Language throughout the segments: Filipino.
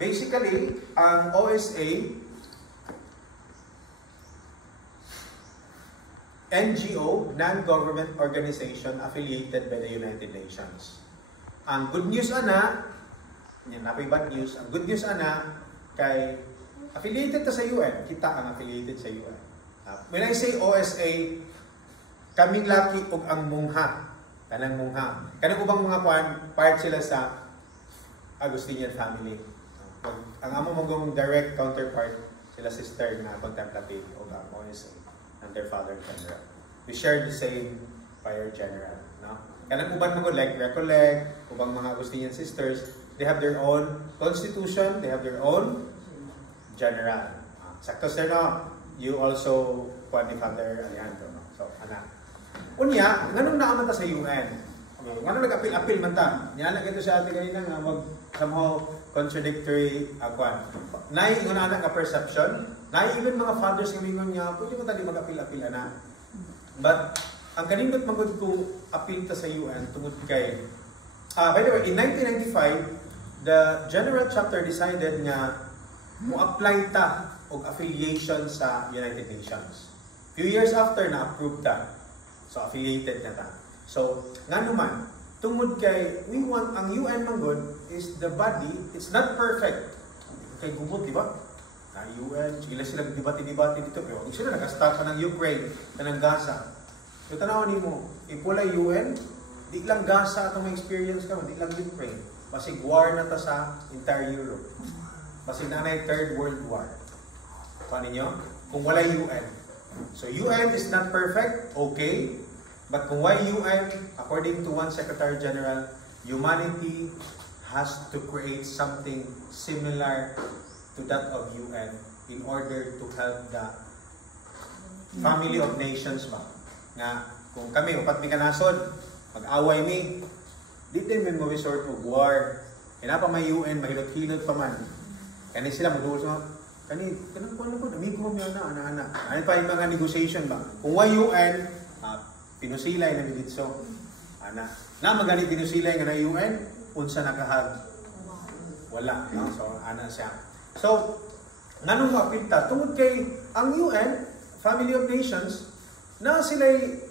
Basically, ang OSA, NGO, non-government organization affiliated by the United Nations. Ang good news ana, yan napay bad news. Ang good news ana kay affiliated ta sa UN, kita ang affiliated sa UN. When I say OSA, kaming laki og ang mungha, kanang mungha. Kanang ubang mga kwan, part sila sa Agustinian family. Ang amo mong direct counterpart sila sister na contemplative o ang OSA and their father general. We share the same fire general, no? Kanang uban mo like Recollect, ubang mga Agustinian sisters, they have their own constitution, they have their own general. Sakto sir, no? You also kwan ni Father Alejandro, no? So, ana. Unya, nganong naamata sa UN? Nganong nag-apil-apil man ta? Niala kito sa atin kanina nga mag somehow contradictory kwan. Nay ingon ana nga perception, nay even mga fathers nga mingon nga, pwede mo tali mag-apil-apil ana. But ang kanindot magud ko apil ta sa UN tungod kay by the way, in 1995, the General Chapter decided nga mo-apply ta og affiliation sa United Nations. Few years after na-approve ta. So affiliated na ta. So ngano man tungod kay we want ang UN manggod is the body, it's not perfect. Kay gubot, di ba? Na UN, sila debate-debate dito pero sila nag-start pa ng Ukraine na ng Gaza. So tanaw nimo, ipula UN, di lang Gaza atong experience ka, di lang Ukraine. Basig war na ta sa entire Europe. Basig na nay third world war. Paano niyo? Kung wala UN. So UN is not perfect, okay. But kung why UN, according to one Secretary General, humanity has to create something similar to that of UN in order to help the family of nations ba. Nga, kung kami, upat mi kanasod, mag-away mi, di din mo resort of war. Kaya pa may UN, mahilot-hilot pa man. Kani sila mag-uus mo, kanang po amigo mo yan na, ana-ana. Ano pa yung mga negotiation ba? Kung why UN, pinusilay na miditso. Ana. Na magalit pinusilay nga na UN, unsa nakahag? Wala. No? So, ana siya. So, nganong mapilta? Tungod kay ang UN, Family of Nations, na sila'y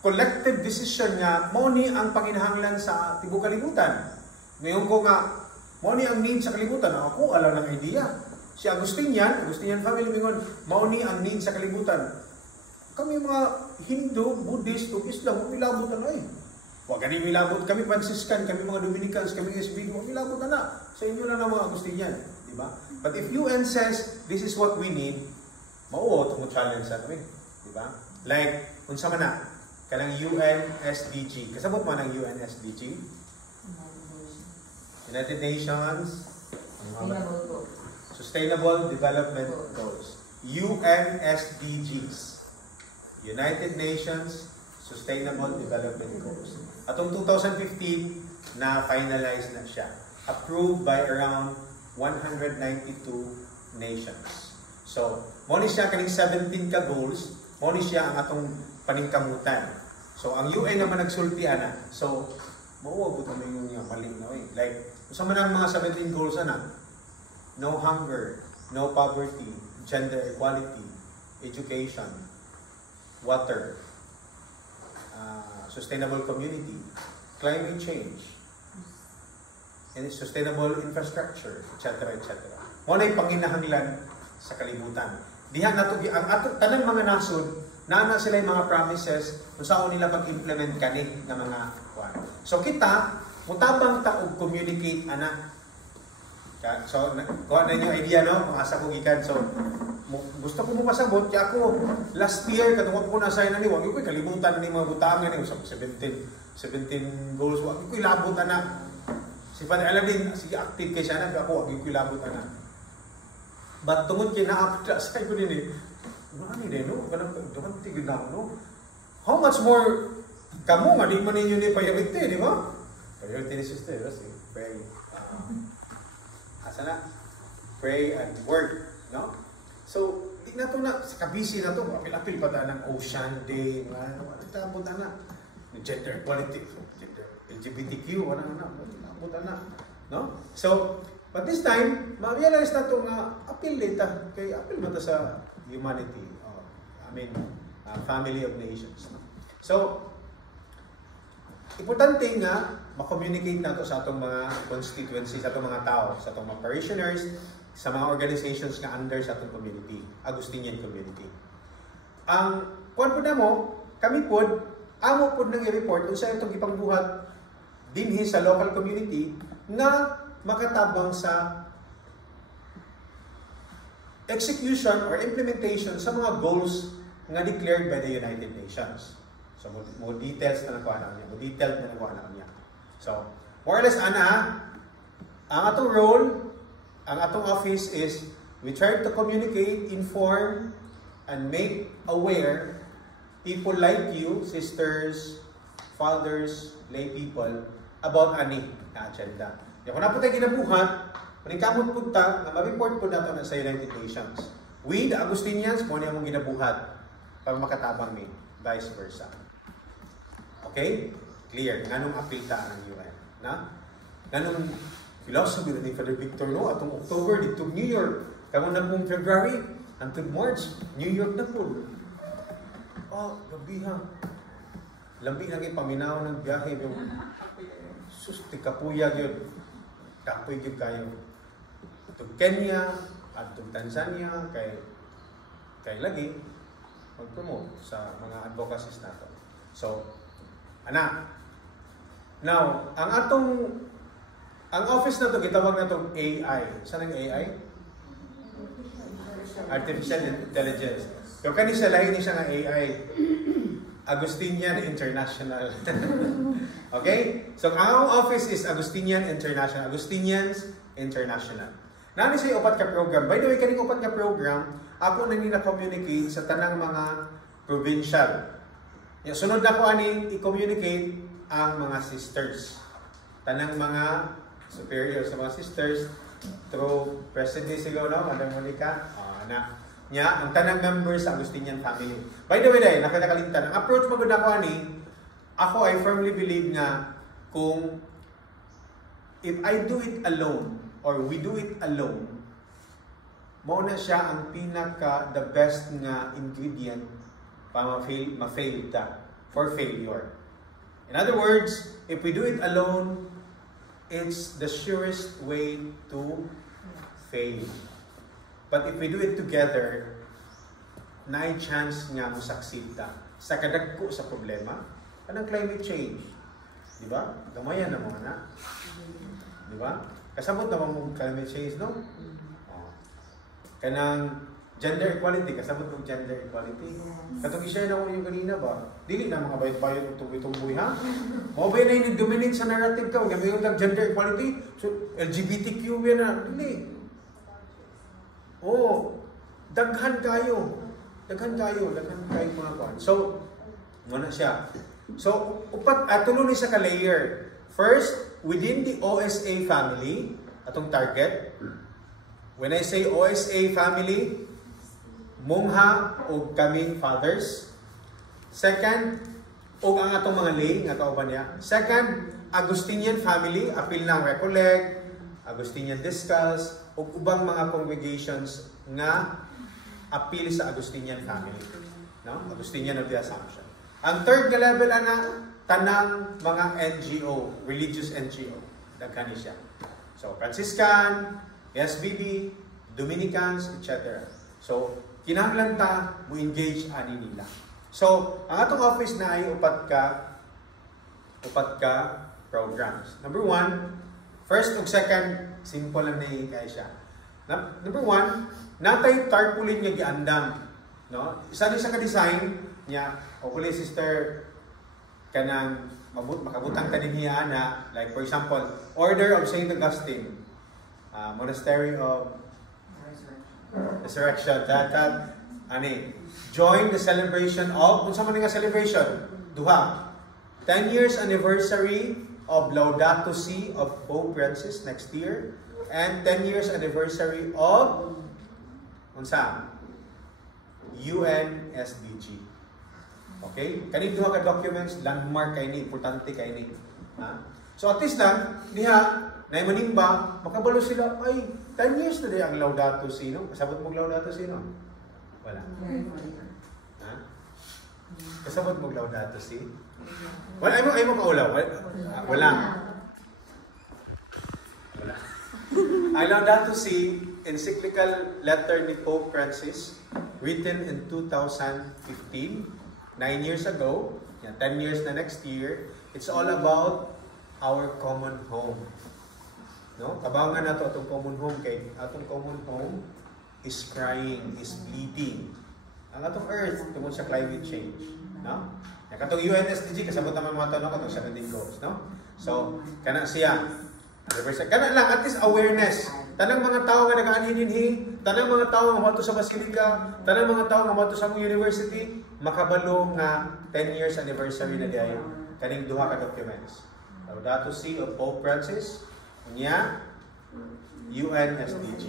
collective decision nga mao ni ang panginahanglan sa tibuok kalibutan. Ngayon ko nga mao ni ang need sa kalibutan. Ako ala ng idea. Si Agustinian family mingon mao ni ang need sa kalibutan. Kami mga Hindu, Buddhist, ug Islam, wag milabot na eh. Wag gani milabot kami Franciscan, kami mga Dominicans, kami SB, wag milabot na. Sa inyo lang ang mga Agustinian, di ba? But if UN says this is what we need, mao tungod challenge sa kami, di ba? Like unsa man na kanang UN SDG. Kasabot man ang UN SDG? United Nations Sustainable Development Goals. UN SDGs. United Nations Sustainable Development Goals. Atong 2015 na finalize na siya. Approved by around 192 nations. So, mo ni siya kaning 17 ka goals, mo ni siya ang atong paningkamutan. So, ang UN naman nagsultihan na. So, mauwag kami yung mali na eh. Like, sa man ang mga 17 goals na, no hunger, no poverty, gender equality, education, water, sustainable community, climate change, and sustainable infrastructure, etc. etc. Mo na yung panginahanglan sa kalibutan. Diha natugi ang ato tanang mga nasod na sila yung mga promises kung saan nila mag-implement kani ng mga kuan. So kita mutabang ta og communicate ana. So kuha na yung idea no, kung asa ko gikan. So gusto ko mo pasabot kaya ako last year katungod ko na sign na ni wag ko kalimutan ni mga butangan ni 17 goals wag ko ilabot na. Si Father Aladdin sige active kay siya na ako wag ko ilabot na. But tungod kay na-apta sa ko din eh. Ano din no? Kanang tigil na no. How much more kamo nga di man ninyo ni priority, di ba? Priority ni sister, kasi pray. Asa na? Pray and work, no? So, di na to na, sa kabisi na to, apil-apil pa ta ng Ocean Day, ano, tapos na, gender equality, gender, LGBTQ, ano, puta na. No? So, but this time, ma-realize na ito nga, appeal data. Kaya appeal mo ito sa humanity. Family of nations. No? So, importante nga, ma-communicate na ito sa atong mga constituencies, sa atong mga tao, sa atong mga parishioners, sa mga organizations nga under sa atong community, Agustinian community. Ang kuwan po na mo, kami po, amo po nang i-report kung saan itong ipangbuhat dinhi sa local community na makatabang sa execution or implementation sa mga goals nga declared by the United Nations. So, more details na nakuha na niya. More detailed na nakuha na niya. So, more or less, ang atong role, ang atong office is, we try to communicate, inform, and make aware people like you, sisters, fathers, lay people, about ani na agenda. Kung na po tayo ginabuhat, manikamot po ta, na ma-report po nato sa United Nations. We, the Agustinians, mo niya mong ginabuhat para makatabang ni, vice versa. Okay? Clear. Ganong apilta ang UN. Na? Ganong philosophy ni Father Victor, no? Atong October, dito New York. Karon na pong February, until March, New York na po. Oh, gabi ha. Lambi na kayo paminaw ng biyahe. Sus, tikapuyag yun. Kapoy yun kayo. Itong Kenya, at itong Tanzania, kay lagi, mag-promote sa mga advocacies natin. So, now, ang office na ito, gitawag na itong AI. Saan ang AI? Artificial Intelligence. Pero kanisa lahi ni siya ng AI. Agustinian International. Okay? So, ang office is Agustinian International. Agustinians International. Nani siya upat ka program. By the way, kaning upat ka program, ako na nila-communicate sa tanang mga provincial. Sunod na ko ani i-communicate ang mga sisters. Tanang mga superior sa mga sisters through President siguro, no? Madam Monica. Ang tanang members sa Agustinian family. By the way, nakakalimtan. Ang approach mo na ko ani, ako I firmly believe na kung if I do it alone or we do it alone, mao na siya ang the best nga ingredient para ma-fail ta for failure. In other words, if we do it alone, it's the surest way to fail. But if we do it together, naay chance nga mo succeed ta. Sa kadagko sa problema, kanang climate change. Di ba? Gamayan na mga na. Di ba? Kasabot na mong climate change, no? Kanang gender equality, kasabot ng gender equality. Katong i-share na ko yung kanina ba? Dili na mga bayot-bayot ng tuboy-tuboy, ha? Mga ba na yung dominate sa narrative ka? Gamitin lang gender equality? So, LGBTQ yan na. Dili. Daghan kayo. Daghan kayo mga kwan. So, muna siya. So, tuloy sa ka-layer. First, within the OSA family, atong target. When I say OSA family, mungha o kaming fathers. Second, o ang atong mga lay, nga kauban niya. Second, Agustinian family, apil ng Recollect, Agustinian Discals, o ubang mga congregations nga apil sa Agustinian family. No? Agustinian of the Assumption. Ang third na level tanang mga NGO, religious NGO. Daghan siya. So, Franciscan, SBB, Dominicans, etc. So, kinahanglan ta mo engage ani nila. So, ang atong office na ay upat ka programs. Number 1, first ug second, simple lang na kay siya. Number 1, natay tarpaulin nga giandam, no? Isa ni sa ka-design niya, hopefully sister kanang makabutang ka din niya na, like for example, Order of St. Augustine, Monastery of Resurrection, join the celebration of, kung saan man nga celebration, duha, 10 years anniversary of Laudato Si of Pope Francis next year, and 10 years anniversary of, unsa? UN SDG. Okay? Kanina duha ka documents, landmark kay ni, importante kay ni. So at least lang, diha, na manimba, makabalo sila, ay, 10 years na ang Laudato Si, no? Kasabot mo Laudato Si, no? Wala. Ha? Kasabot mo Laudato Si? Wala, ay mo kaulaw. Wala. Wala. Ang Laudato Si, encyclical letter ni Pope Francis, written in 2015, 9 years ago, 10 years na next year. It's all about our common home. No? Kabangan na ito, itong common home kay atong common home is crying, is bleeding. Ang atong earth, tungkol sa climate change. No? Katong UNSDG, kasabot naman mga tanong katong 17 goals. No? So, kana siya. Kana lang, at least awareness. Tanang mga tao nga nag-aanhinhinhi, tanang mga tao nga mato sa Basilica, tanang mga tao nga mato sa mong university, makabalo nga 10 years anniversary na diay kaning duha ka documents. Laudato Si of Pope Francis, unya UNSDG.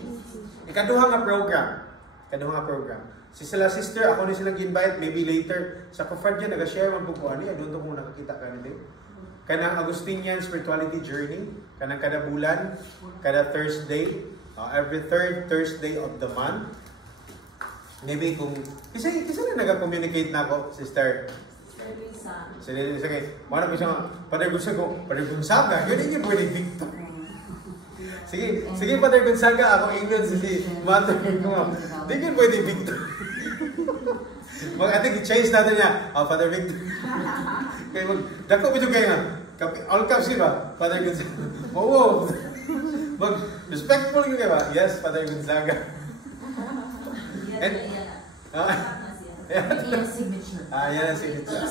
Ikaduha nga program. Si sila sister, ako ni silang invite maybe later sa Conferdia naga-share man pug ano, doon to kung nakakita ka nito. Kanang Augustinian Spirituality Journey, kanang kada bulan, kada Thursday, every third Thursday of the month. Maybe kung isa na nag-communicate na ako, sister. Sige, mana ko siya, Padre Gonzaga, yun yung pwede Victor. Sige, Padre Gonzaga, ako England si Mother ko. Hindi yun pwede Victor. I think i-change natin niya, Father Victor. Kaya dako mo kayo nga, all caps ba? Father Gonzaga. Oo. Respectful kayo ba? Yes, Father Gonzaga. And, yan ang signature. Yan ang signature.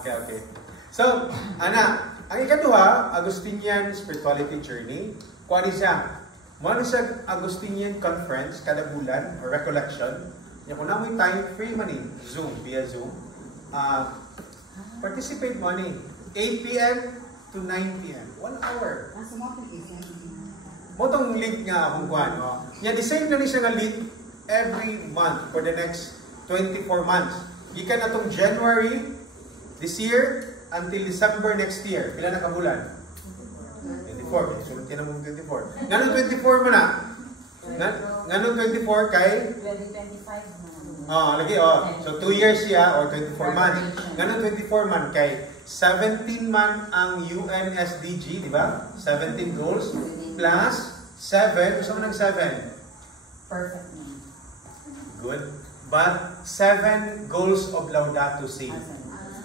Okay. So, ang ikaduha, Augustinian Spirituality Journey. Kuha siya. Muna siya Augustinian Conference kada bulan, or recollection. Kung namoy time, free man via Zoom. Participate mo 8 p.m. to 9 p.m. 1 hour. Motong link nga kung kuha. The same na siya nga link every month for the next 24 months. Gikan na itong January this year until December next year. Pila na kabulan? 24. Sulit yan ang 24. Ganun 24 mo na? Ganun 24 kay? 2025 lagi So 2 years siya or 24 months. Ganun 24 man kay 17 man ang UNSDG, di ba? 17 goals plus 7. Gusto mo ng 7? Perfect. Good. But 7 goals of Laudato Si.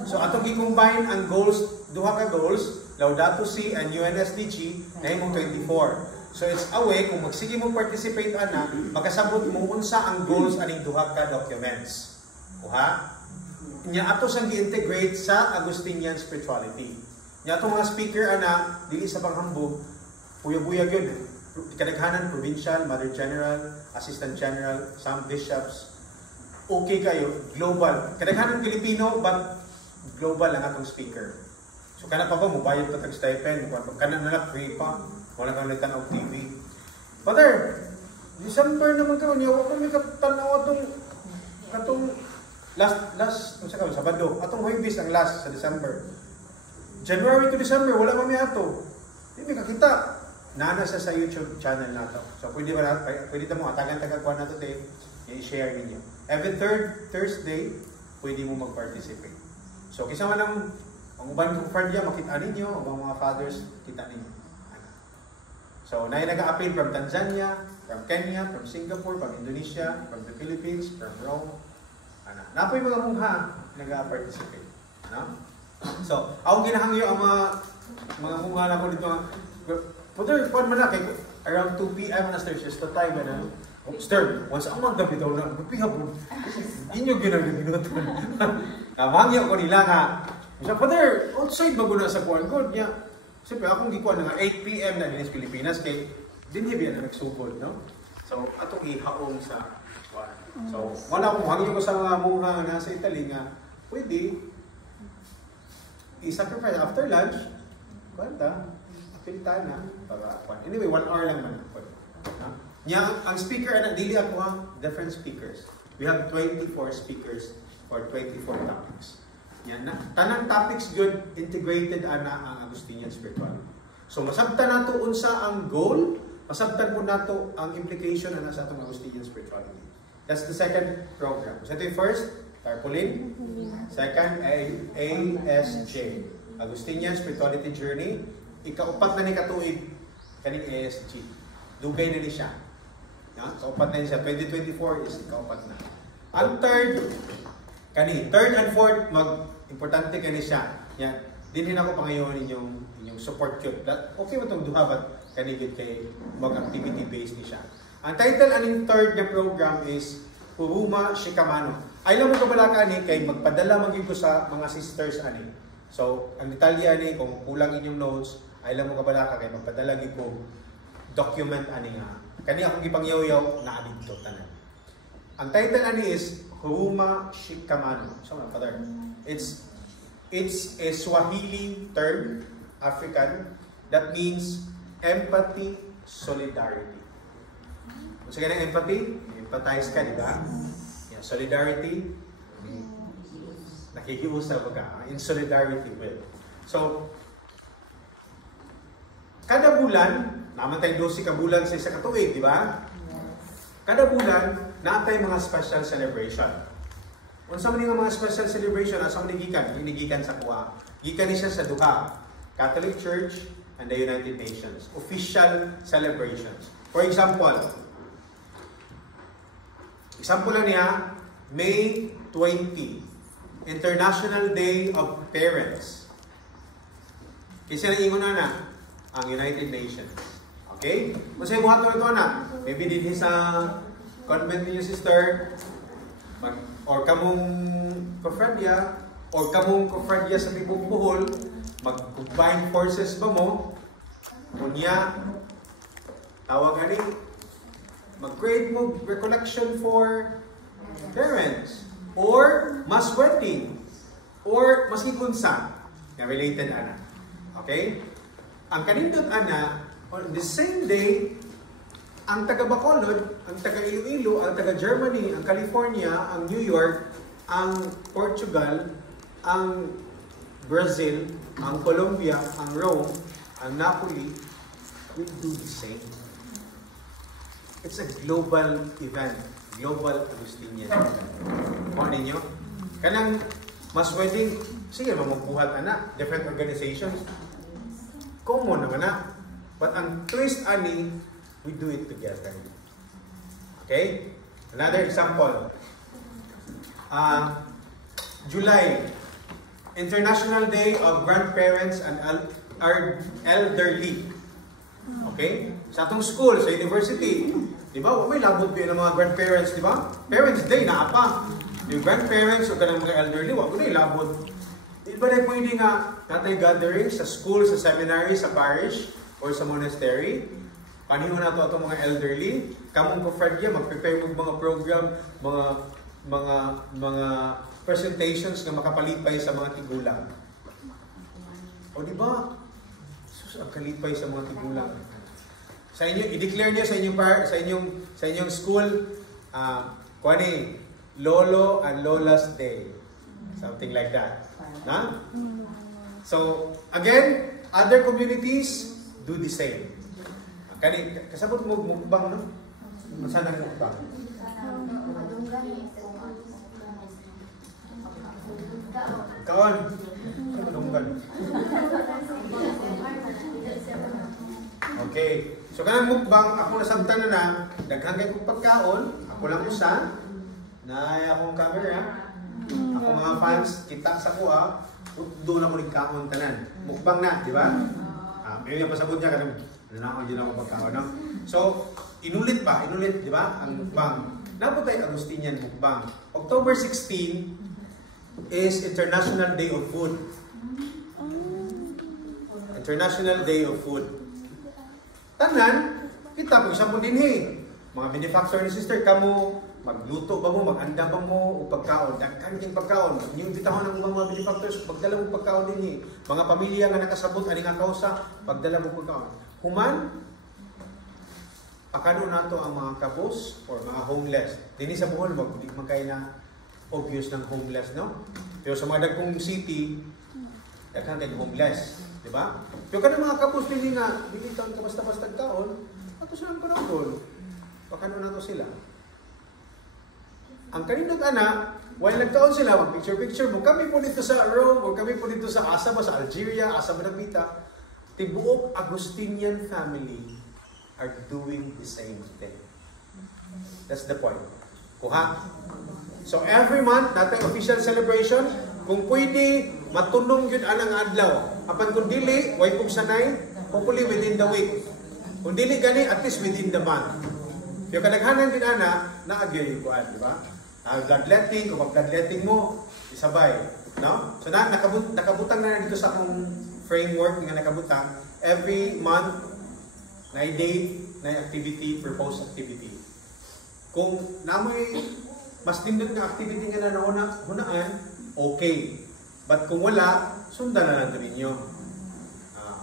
So atong i-combine ang goals, duha ka goals, Laudato Si and UNSDG, na imong 24. So it's a way, kung magsige mo participate ana, makasabot mo unsa ang goals aning duha ka documents. Kuha? Nya ato sang gi-integrate sa Augustinian spirituality. Nya atong mga speaker ana, dili sa panghambog, buya-buya gyud. Kadaghanan provincial, Mother General, Assistant General, some bishops. Okay kayo, global. Kadaghanan Pilipino, but global ang atong speaker. So kana pa ba, mubayad pa tag stipend, kana na free pa, wala kang litan og TV. Father, December naman ka, niya ko may katanaw atong last Sabado, atong Huwebes ang last sa December. January to December, wala kami ato. Hindi kakita. Nana sa YouTube channel nato. So pwede mo atagan-tagan ko nato din, i-share ninyo. Every third Thursday, pwede mo mag-participate. So, kisa man ang uban kong Conferdia, makita ninyo, ang mga fathers, kita ninyo. So, nag-a-appeal from Tanzania, from Kenya, from Singapore, from Indonesia, from the Philippines, from Rome. Napoy mga mungha, nag-a-participate. So, akong ginahangyo ang mga mungha na ko dito. Pwede, man na, around 2 p.m. na Thursday, to time, Stern, once ang mga gabi daw na, magpihapon. Inyo ginagaginutan. Kamangyo ko nila nga. Sa Father, outside maguna sa kuwan ko niya. Siyempre, akong gikuan nga 8 p.m. na din sa Pilipinas, kay dinhibiyan na nagsugod, no? So, atong ihaong sa kuwan. So, wala akong hangyo ko sa mga mungha na nasa Italy nga, pwede i-sacrifice after lunch, kwanta, pilitana, para kuwan. Anyway, 1 hour lang man. Ang speaker, dili ako different speakers. We have 24 speakers for 24 topics. Yan na. Tanang topics good integrated ana ang Agustinian spirituality. So masabtan nato unsa ang goal, masabtan po nato ang implication ana sa atong Agustinian spirituality. That's the second program. So ito yung first, tarpaulin. Second, ASJ. Agustinian Spirituality Journey. Ikaupat na ni katuig kaning ASG. Dugay na ni siya. Kaupat na siya. 2024 is ikaupat na. Ang third and fourth, importante kani siya. Yan. Dinhin ako pangayon inyong support yun. Okay mo itong duha, but kanigid kay mag-activity based ni siya. Ang title aning third na program is Huruma Shikamano. Ay lang mo kabalaka ni kay magpadala maging ko sa mga sisters ani. So, ang detalye ani kung kulang inyong notes, ay lang mo kabalaka kay magpadala gyud ko document ani nga. Kani akong gipangyaw-yaw na adto tanan. Ang title ani is Huruma Shikamano. So, father, it's a Swahili term, African, that means empathy, solidarity. Kung sa ganang empathy, empathize ka, di ba? Yeah, solidarity, nakikiusap ka in solidarity with. So, kada bulan, naman tayong 12 ka bulan sa isa katuig, di ba? Kada bulan, naatay mga special celebration. Unsa man nga mga special celebration, asa man gikan sa kuha. Gikan ni siya sa duha, Catholic Church and the United Nations. Official celebrations. For example lang niya, May 20, International Day of Parents. Kasi nang na ang United Nations. Okay? Kung sa'yo buhat ito na, maybe din sa convent niyo sister, or kamong kofradya, or kamong kofradya sa Tibok Bohol, mag-combine forces ba mo, kunya, tawag ani, mag-create mo recollection for parents, or mass wedding, or maski kunsa, na related ana. Okay? Ang kanindot ana, on the same day, ang taga Bacolod, ang taga Iloilo, ang taga Germany, ang California, ang New York, ang Portugal, ang Brazil, ang Colombia, ang Rome, ang Napoli, we do the same. It's a global event, global Agustinian event. Kung ninyo, kanang mass wedding, sige, mamubuhat anak, different organizations, common naman na. But ang twist ani, we do it together. Okay? Another example. July, International Day of Grandparents and Elderly. Okay? Sa atong school, sa university, di ba? May labot din ng mga grandparents, di ba? Parents Day, naapa. Yung grandparents o kanang mga elderly, wag na ilabot. Di ba na pwede nga natay gathering sa school, sa seminary, sa parish, or sa monastery? Panihon na ito itong mga elderly. Kamong kofradya, mag-prepare mo mga program, mga presentations na makapalipay sa mga tigulang. O di ba? Sus, ang kalipay sa mga tigulang. Sa inyo, i-declare niyo sa inyong school, Lolo and Lola's Day. Something like that. Na? So, again, other communities do the same. Kasabot mo mukbang, no? Saan ang mukbang? Kaon. Dunggan. Okay. So kanang mukbang, ako nasabtan na daghan kay kong pagkaon, ako lang usa, na akong camera, ako mga fans, kita sa kuha, doon ako nagkaon tanan. Mukbang na, di ba? May yung pasabot niya, kanang nanakon din ako pagkaon, no? So, inulit, di ba? Ang mukbang. Naputay Agustinian mukbang. October 16 is International Day of Food. International Day of Food. Tanan, kita po siya po din mga benefactor ni sister, kamo, magluto ba mo, mag-anda ba mo, o pagkaon, kaning pagkaon, yung bitahon ng mga benefactors, pagdala mo pagkaon din mga pamilya nga nakasabot, ani nga kausa, pagdala mo pagkaon. Human, pakano nato ang mga kabos or mga homeless. Dini sa Bohol, magkay na obvious ng homeless, no? Pero sa mga dagkong city, daghan kay homeless, di ba? Pero kanang mga kapos din nga, dili taon ka basta-basta taon, ato silang karambol. Baka na to sila. Ang kanindot ana, while nagkaon sila, mag-picture-picture mo, kami po dito sa Rome, o kami po dito sa Asaba, sa Algeria, Asaba Nagmita, tibuok Agustinian family are doing the same thing. That's the point. Kuha. So every month, natin official celebration, kung pwede, matunong yun anang adlaw. Apan kung dili, way kong sanay, hopefully within the week. Kung dili gani, at least within the month. Yung kadaghanan yun ana, na-agyo yung kuhan, di ba? Bloodletting, kung mag-bloodletting mo, isabay. No? So nakabutang na dito sa akong framework nga nakabutang. Every month, na date, na activity, proposed activity. Kung namoy mas tindot nga activity nga na hunaan, okay. But kung wala, sundan na lang ninyo.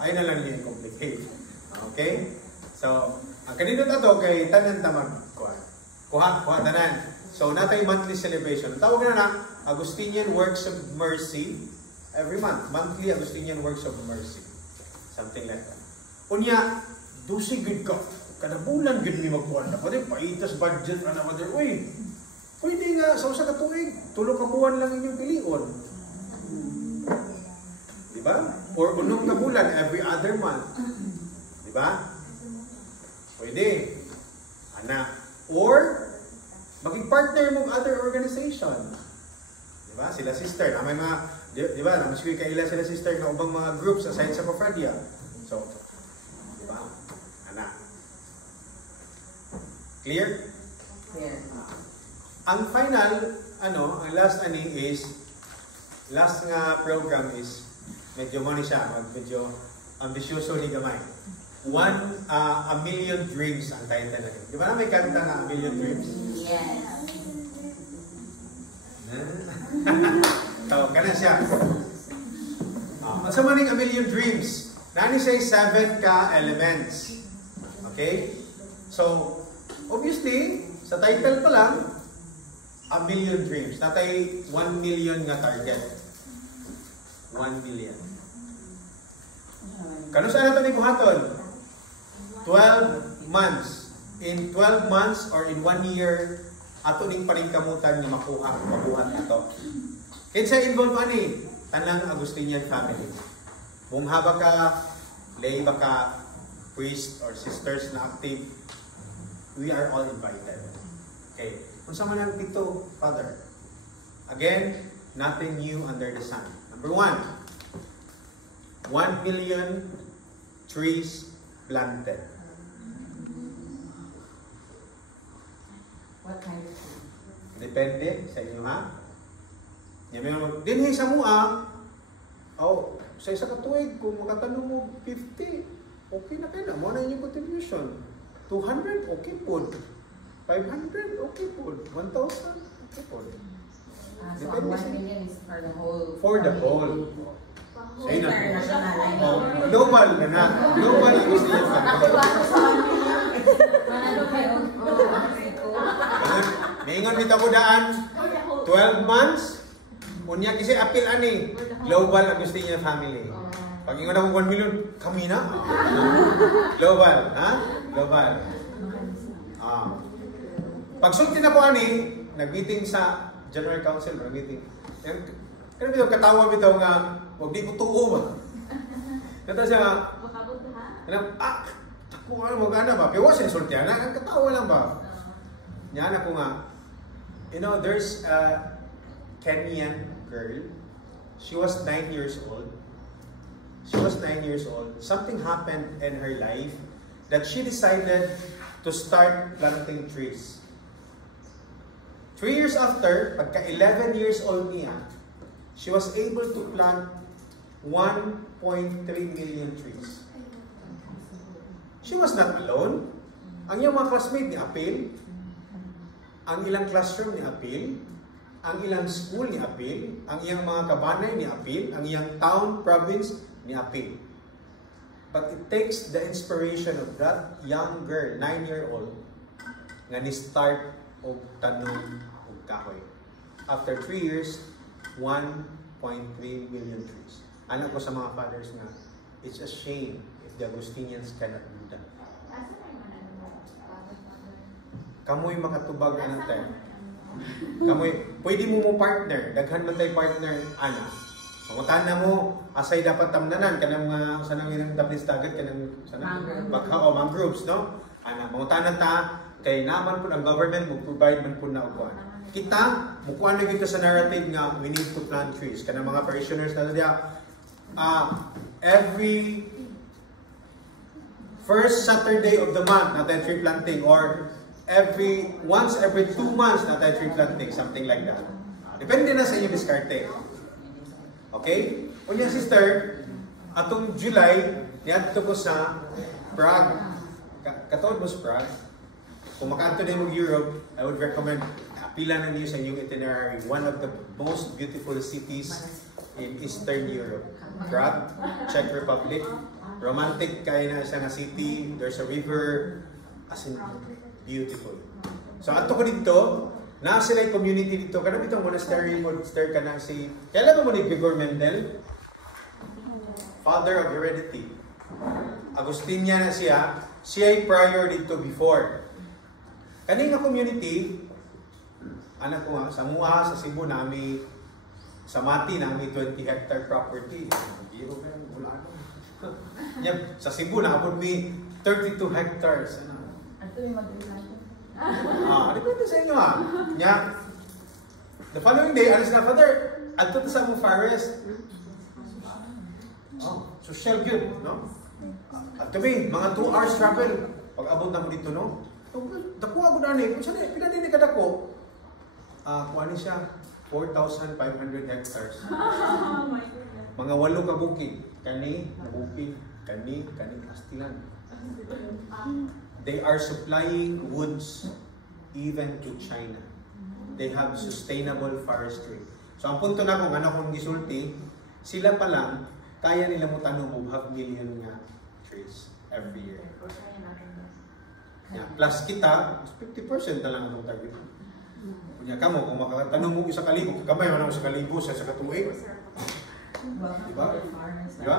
Ay na lang yung complicate. Okay? So, ang kanindot na to kay tanan tamag kuha tanan. So, natay monthly celebration. Tawag na na, Agustinian Works of Mercy. Every month, monthly Agustinian Works of Mercy. Something like that. Unya, dusi good ka. Kada bulan good ni magkuhan na. Pwede, paitas budget na naman. Uy, pwede nga, sa usa ka tuig, tulo ka buwan lang inyong pilion. Diba? Or unong ka bulan, every other month. Diba? Pwede. Ana. Or, maging partner mong other organization. Diba? Sila sister. May mga, diba? Namasikoy kaila sila sister na ubang mga groups aside sa Cofradia. So, diba? Ana. Clear? Clear. Ang final, ang last last nga program is, medyo money siya, medyo ambisyoso ni gamay. A Million Dreams ang title na rin. Di ba na may kanta na A Million Dreams? Yes. So, ganun siya. Ang sa maning A Million Dreams, nani siya 7 ka elements. Okay? So, obviously, sa title pa lang, A Million Dreams. Natay 1 million nga target. 1 million. Kano saan natin ibuhaton? 12 months. In 12 months or in 1 year, ato ning paningkamutan ni makuha nato. Kinsa involved ani? Tanang Agustinian family. Kung haba ka, lay ba ka, priest or sisters na active, we are all invited. Okay. Kung sa man ang pito, Father. Again, nothing new under the sun. Number 1, 1 million trees planted. What kind of tree? Depende sa inyo, ha? Dinhi sa mua, sa isa katuig, kung makatanong mo 50, okay na kayo na. Mo na inyong contribution. 200, okay po. 500, okay po. 1,000, okay po. So, ang 1 million is for the whole. For the whole. So, yun na. International. Global na na. Global ang gusto niya. Ako ba ako sa 1 million? Manalo kayo. Maingon dito ko daan. 12 months. Unya kasi apil ani. Global ang gusto niya family. Pag ingon ako 1 million, kami na. Global. Ha? Global. Pagsulti na po ani, nag-meeting sa General Council, nag-meeting. Kaya bitaw, katawa bitaw nga, huwag di ko tuo ba? Kata siya, takbo ka mo gana ba? Piwas yung sulti na, katawa lang ba? Yan ako nga, there's a Kenyan girl, she was 9 years old. Something happened in her life that she decided to start planting trees. 3 years after, pagka 11 years old niya, she was able to plant 1.3 million trees. She was not alone. Ang iyang mga classmates ni apil, ang ilang classroom ni apil, ang ilang school ni apil, ang iyang mga kabanay ni apil, ang iyang town, province ni apil. But it takes the inspiration of that young girl, 9-year-old, nga ni-start og tanong og kahoy. after 3 years, 1.3 million trees. Alam ko sa mga fathers na, it's a shame if the Agustinians cannot do that. Kamoy makatubag anong tayo. Kamoy, pwede mo partner, daghan man tayo partner, ana. Pangutan na mo, asay dapat tamnanan, kanang sanang inang dablis dagat, kanang sanang mangroves, no? Ana, pangutan ta, kay naman po ang government mo provide man po na upuan. Kita, mukuan na kita sa narrative nga, we need to plant trees. Kanang mga parishioners na diya, every first Saturday of the month, natin tree planting, or once every 2 months, natin tree planting, something like that. Depende na sa inyo diskarte. Okay? Kunya sister, atong July, niadto ko sa Prague. Katood mo sa Prague. Kung makaadto din mo Europe, I would recommend pila na niyo sa inyong itinerary. One of the most beautiful cities in Eastern Europe. Prague, Czech Republic. Romantic kaya na siya na city. There's a river. As in, beautiful. So ato ko dito, na sila yung community dito. Kanang itong monastery ka na si... Kailan mo ni Gregor Mendel? Father of heredity. Agustinian na siya. Siya ay prior dito before. Kaning nga community, anak ko nga, sa Mua, sa Cebu, nami, sa Mati, nami 20 hectare property. Biro ka yung mula. Sa Cebu, nakapod mi 32 hectares. Ito yung mag-ilan. Depende sa inyo the following day, alis na, Father, adto ta sa among forest. Social good, no? At kami, mga 2 hours travel. Pag abot na mo dito, no? Dako ako na ni. Kung saan eh, pinadini ka dako. Kuha ni siya, 4,500 hectares. Mga 8 ka bukid. Kani, bukid. Kani, kastilan. They are supplying woods even to China. They have sustainable forestry. So ang punto na kung ano kung gisulti, sila pa lang, kaya nila mo tanong mo 500,000 nga trees every year. Yeah. Plus kita, 50% na lang ang target. Kunya ka mo, kung makatanong mo 1,000, kamay mo na 1,000 sa katuig. Diba? Diba?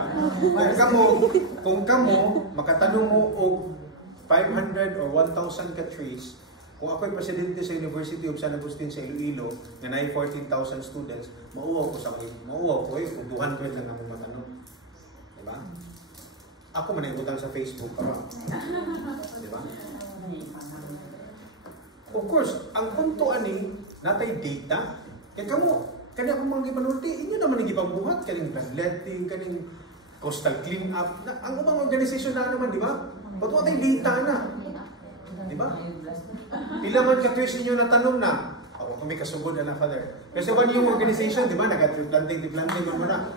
Kung kamo, makatanong mo o 500 or 1,000 ka trees, kung ako'y presidente sa University of San Agustin sa Iloilo, na may 14,000 students, mauwaw ko kung 200 lang akong matanong. Diba? Ako manigutan sa Facebook. Diba? Of course, ang punto ani, natay data, kaya kanya akong mga gipanulti, inyo naman ang ipambuhat, kaning bloodletting, kaning coastal cleanup, ang ubang organisasyon na naman, di ba? Ba't wala tayong data na? Di ba? Pila man ka-trees inyo na tanong na, ako kami kasugod na, Father. Kasi ba yung organization, di ba? Nag-planting mo na.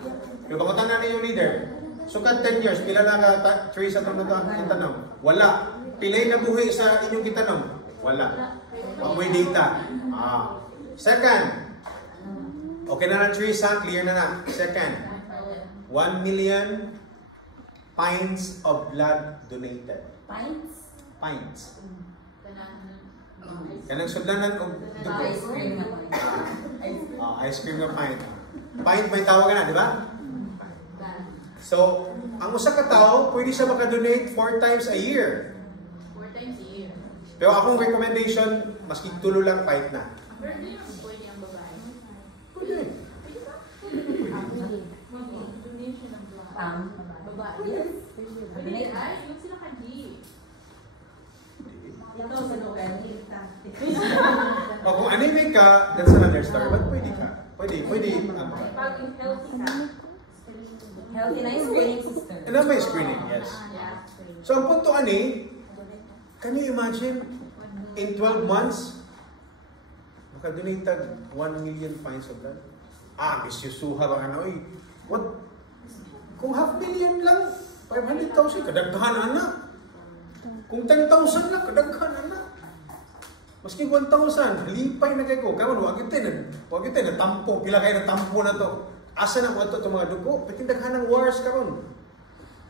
Pero bakutan na yung leader. So, 10 years, pila na trees at tanong? Wala. Pilay na buhay sa inyong kitanong? Wala. May data. Second, okay na ng trees ha? Clear na. Second, 1 million pints of blood donated. Pints? Pints. Kanang sudlanan o dugo. Ice cream na pint. Ice cream na pint. Pint may tawag na, di ba? So, ang usa ka tao, pwede siya makadonate 4 times a year. 4 times a year. Pero akong recommendation, maski tulo lang pint na. Pero hindi naman pwede ang babae. Pwede. Donation ng blood. Babae. Yes. Pwede ay, yung sila ka-G. Ito sa local. O kung anemic ka, that's another story. But pwede ka. Pwede. Pag healthy ka. Healthy na yung screening system. And may screening, yes. Yeah. So ang punto ani, can you imagine, in 12 months, makadonate 1 million pints of blood? Miss Yusuha ba ano eh. What? Kung 500,000 lang, 500,000, kadaghan na. Kung 10,000 lang, kadaghan na. Maski 1,000, halipay na kayo ko. Kaman, wag ito na tampo. Pila kayo na tampo na to. Asa na ko ito mga dugo? Pati daghan ng wars karon.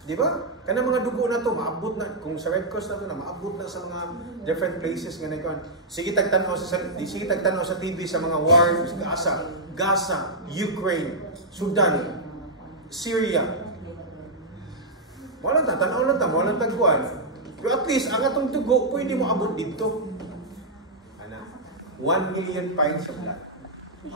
Di ba? Kanang mga dugo na to, maabot na, kung sa Red Cross na to na, maabot na sa mga different places nga na. Sige tagtanaw sa TV sa mga wars, Gaza, Ukraine, Sudan, Syria. Walang tanaw lang ta, walang tagkuan. Pero at least, ang atong dugo, pwede mo abot dito. 1 million pints of blood.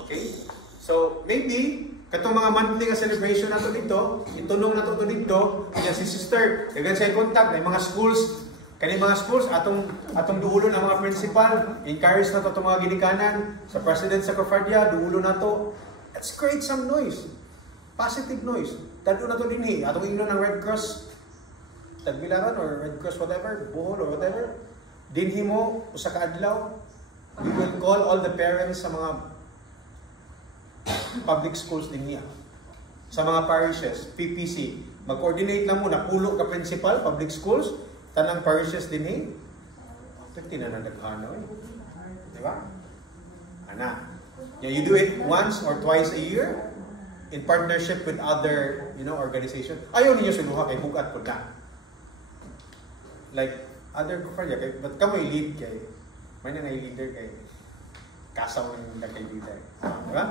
Okay? So, maybe, katong mga monthly nga celebration nato dito, itunong nato to dito, kaya si sister, dagan sa contact, na mga schools, kani mga schools, atong duulon ang mga principal, encourage na to itong mga ginikanan, sa president sa Cofardia, duulon na to. Let's create some noise. Positive noise. Tado na to din atong ingnon ng Red Cross, Tagbilaran or Red Cross whatever, Bohol or whatever, dinhi mo, usa ka adlaw, we will call all the parents sa mga public schools din niya. Sa mga parishes, PPC, mag-coordinate lang muna, pulo ka principal, public schools, tanang parishes din eh. Pwede na nagkano eh. Diba? Ana. Yeah, you do it once or twice a year in partnership with other, organizations. Ayaw ninyo suluha kay bukat po na. Like, other kumpanya, but kamoy lead kay may na leader kay kasaw ng kay leader. Diba?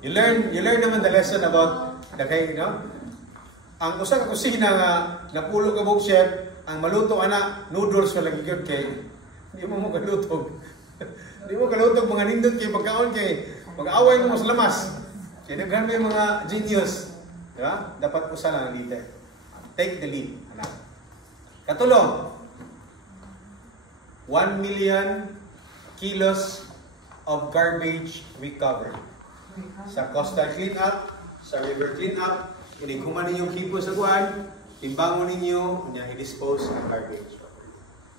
You learn naman the lesson about the kay, ang usa ka kusina nga napulo ka bug chef, ang maluto ana noodles wala gyud kay di mo kalutog. Di mo kalutog mga nindot kay pagkaon kay mag-away mo sa lamas. Kaya naghan may mga genius, diba? Dapat usa lang ang leader. Take the lead. Katulong 1 million kilos of garbage recovered. Sa coastal cleanup, sa river cleanup, iniguman ninyo kipo sa buwan, timbangon ninyo, i-dispose ang garbage.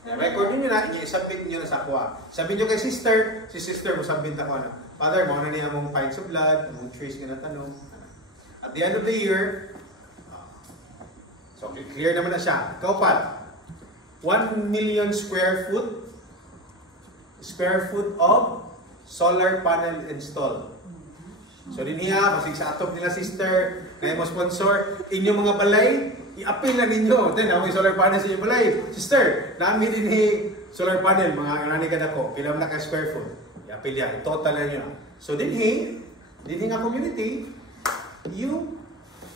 Record ninyo na, i-submit ninyo na sa kuha. Sabi nyo kay sister, si sister mo submit ako na, Father, mauna niya mong pints of blood, mong trace nga na tanong. At the end of the year, so clear naman na siya. Kaupat, 1 million square foot of solar panel installed. So din niya, masig sa atop nila sister, na mo sponsor, inyong mga balay, i-appeal na ninyo. Then, may solar panel sa inyong balay. Sister, namin din solar panel, mga nani ka na ko, ilang na ka square foot. I-appeal yan, total na nyo. So din nga community, you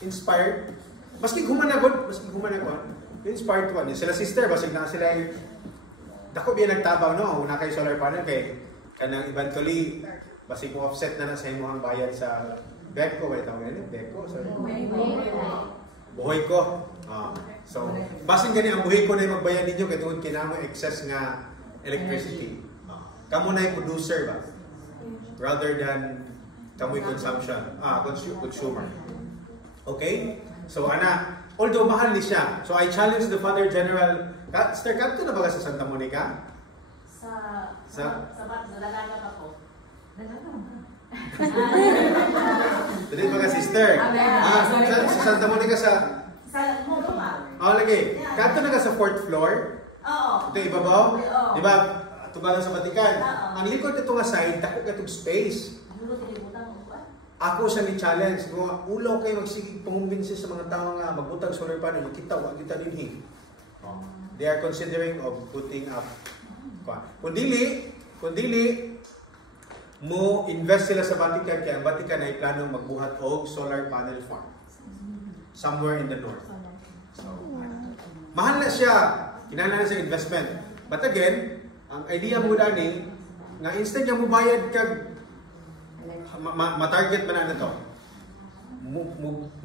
inspired, maski humanagod, you inspired one. Sila sister, basig na sila dako biya nagtabaw, no? Una kay solar panel, kay kanang eventually, basig mo offset na sa imuhang bayad sa Beko, wala tawag nila, Beko, sorry. Buhay ko. So, basing gani ang buhay ko na yung magbayad ninyo, kaya tungkol kinamo excess nga electricity. Kamu na yung producer ba? Rather than kamu yung consumer. Okay? So, although mahal ni siya, so I challenge the Father General, Sister, kanto na ba sa Santa Monica? Sa Dalaga pa po. Dali ba ka, sister? Sa Santa Monica sa Moto pa. lagi. Kanto na ka sa 4th floor? Oo. Ito ibabaw? Oo. Di ba? Tugalan sa Vatican. Oo. Ang likod ito nga side, dako katong space. Ako sa ni challenge, mga ulaw kayo magsigig pangumbinsi sa mga tao nga magbutang solar panel, kita din. They are considering of putting up. Kung dili mo invest sila sa Vatican, kaya ang Vatican ay planong magbuhat og solar panel farm somewhere in the north. So, mahal na siya, kinahanglan na siya investment. But again, ang idea mo dani nga instead nga mo bayad kag ma-target man na to.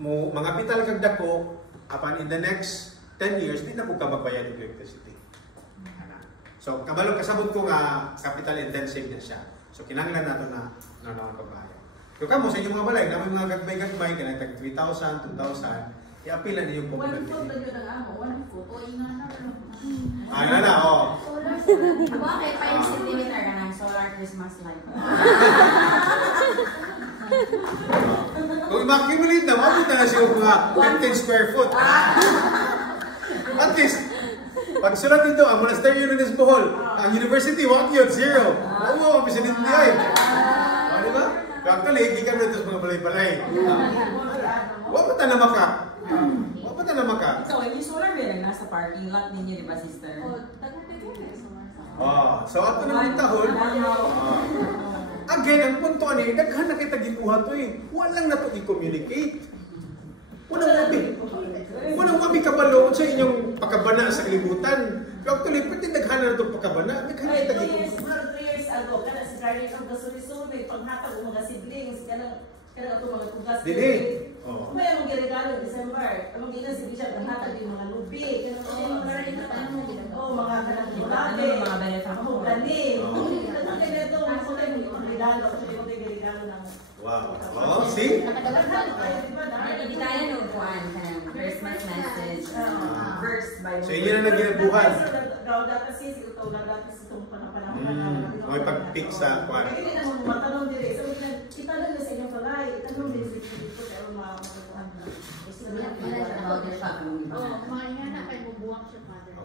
Mga kapital kag dako apan in the next 10 years di na po ka magbayad ng electricity. So kabalo kasabot ko nga capital intensive na siya. So kinahanglan nato na pagbayad. Pero kamo sa inyong mga balay, na may mga gagmay kanang tag 3,000, 2,000, i-appeal na niyo po. 1 foot na yun ang amo, 1 foot. O ina na. Bakit 5 cm ka ng solar Christmas light? Kung i-accumulate na, mabot na siya mga 15 square foot. At least, pag sulat dito, ang monastery yun is Bohol. Ang university, what yun? 0. Oo, pisilin niya eh. Di ba? Actually, hindi ka rin ito sa mga balay-balay. Wapot na naman ka. Wapot Punta naman ka. So, yung solar bill nasa parking lot ninyo, di ba, sister? So ato naman tahon. Again, ang punto ani, daghan na kita gibuhat to eh. Walang na to i-communicate. Walang wabi kabalo sa inyong pakabana sa kalibutan. Pero actually, pati daghan na to pakabana. Daghan Ay, kita 2 gibuhat. years ago, kada si Garnet ang gasuli-suli, paghatag ng mga siblings, kada ato mga tugas. Dili. May among giregalo December. Among ginasig siya paghatag yung mga lubi. Mga kanang bulabe, Mga benefit. mga galing. Ang ganito, mga regalo, kasi yung regalo ng Wow. See? Hindi tayo nung kuhaan ka ng Christmas message, verse by So, yun na naginabuhan. May pag-pick sa kwan. Hindi na mo matanong dire. So, itanong na sa inyong palay. Itanong din sa inyong dito pero makakuhaan na. about your shop.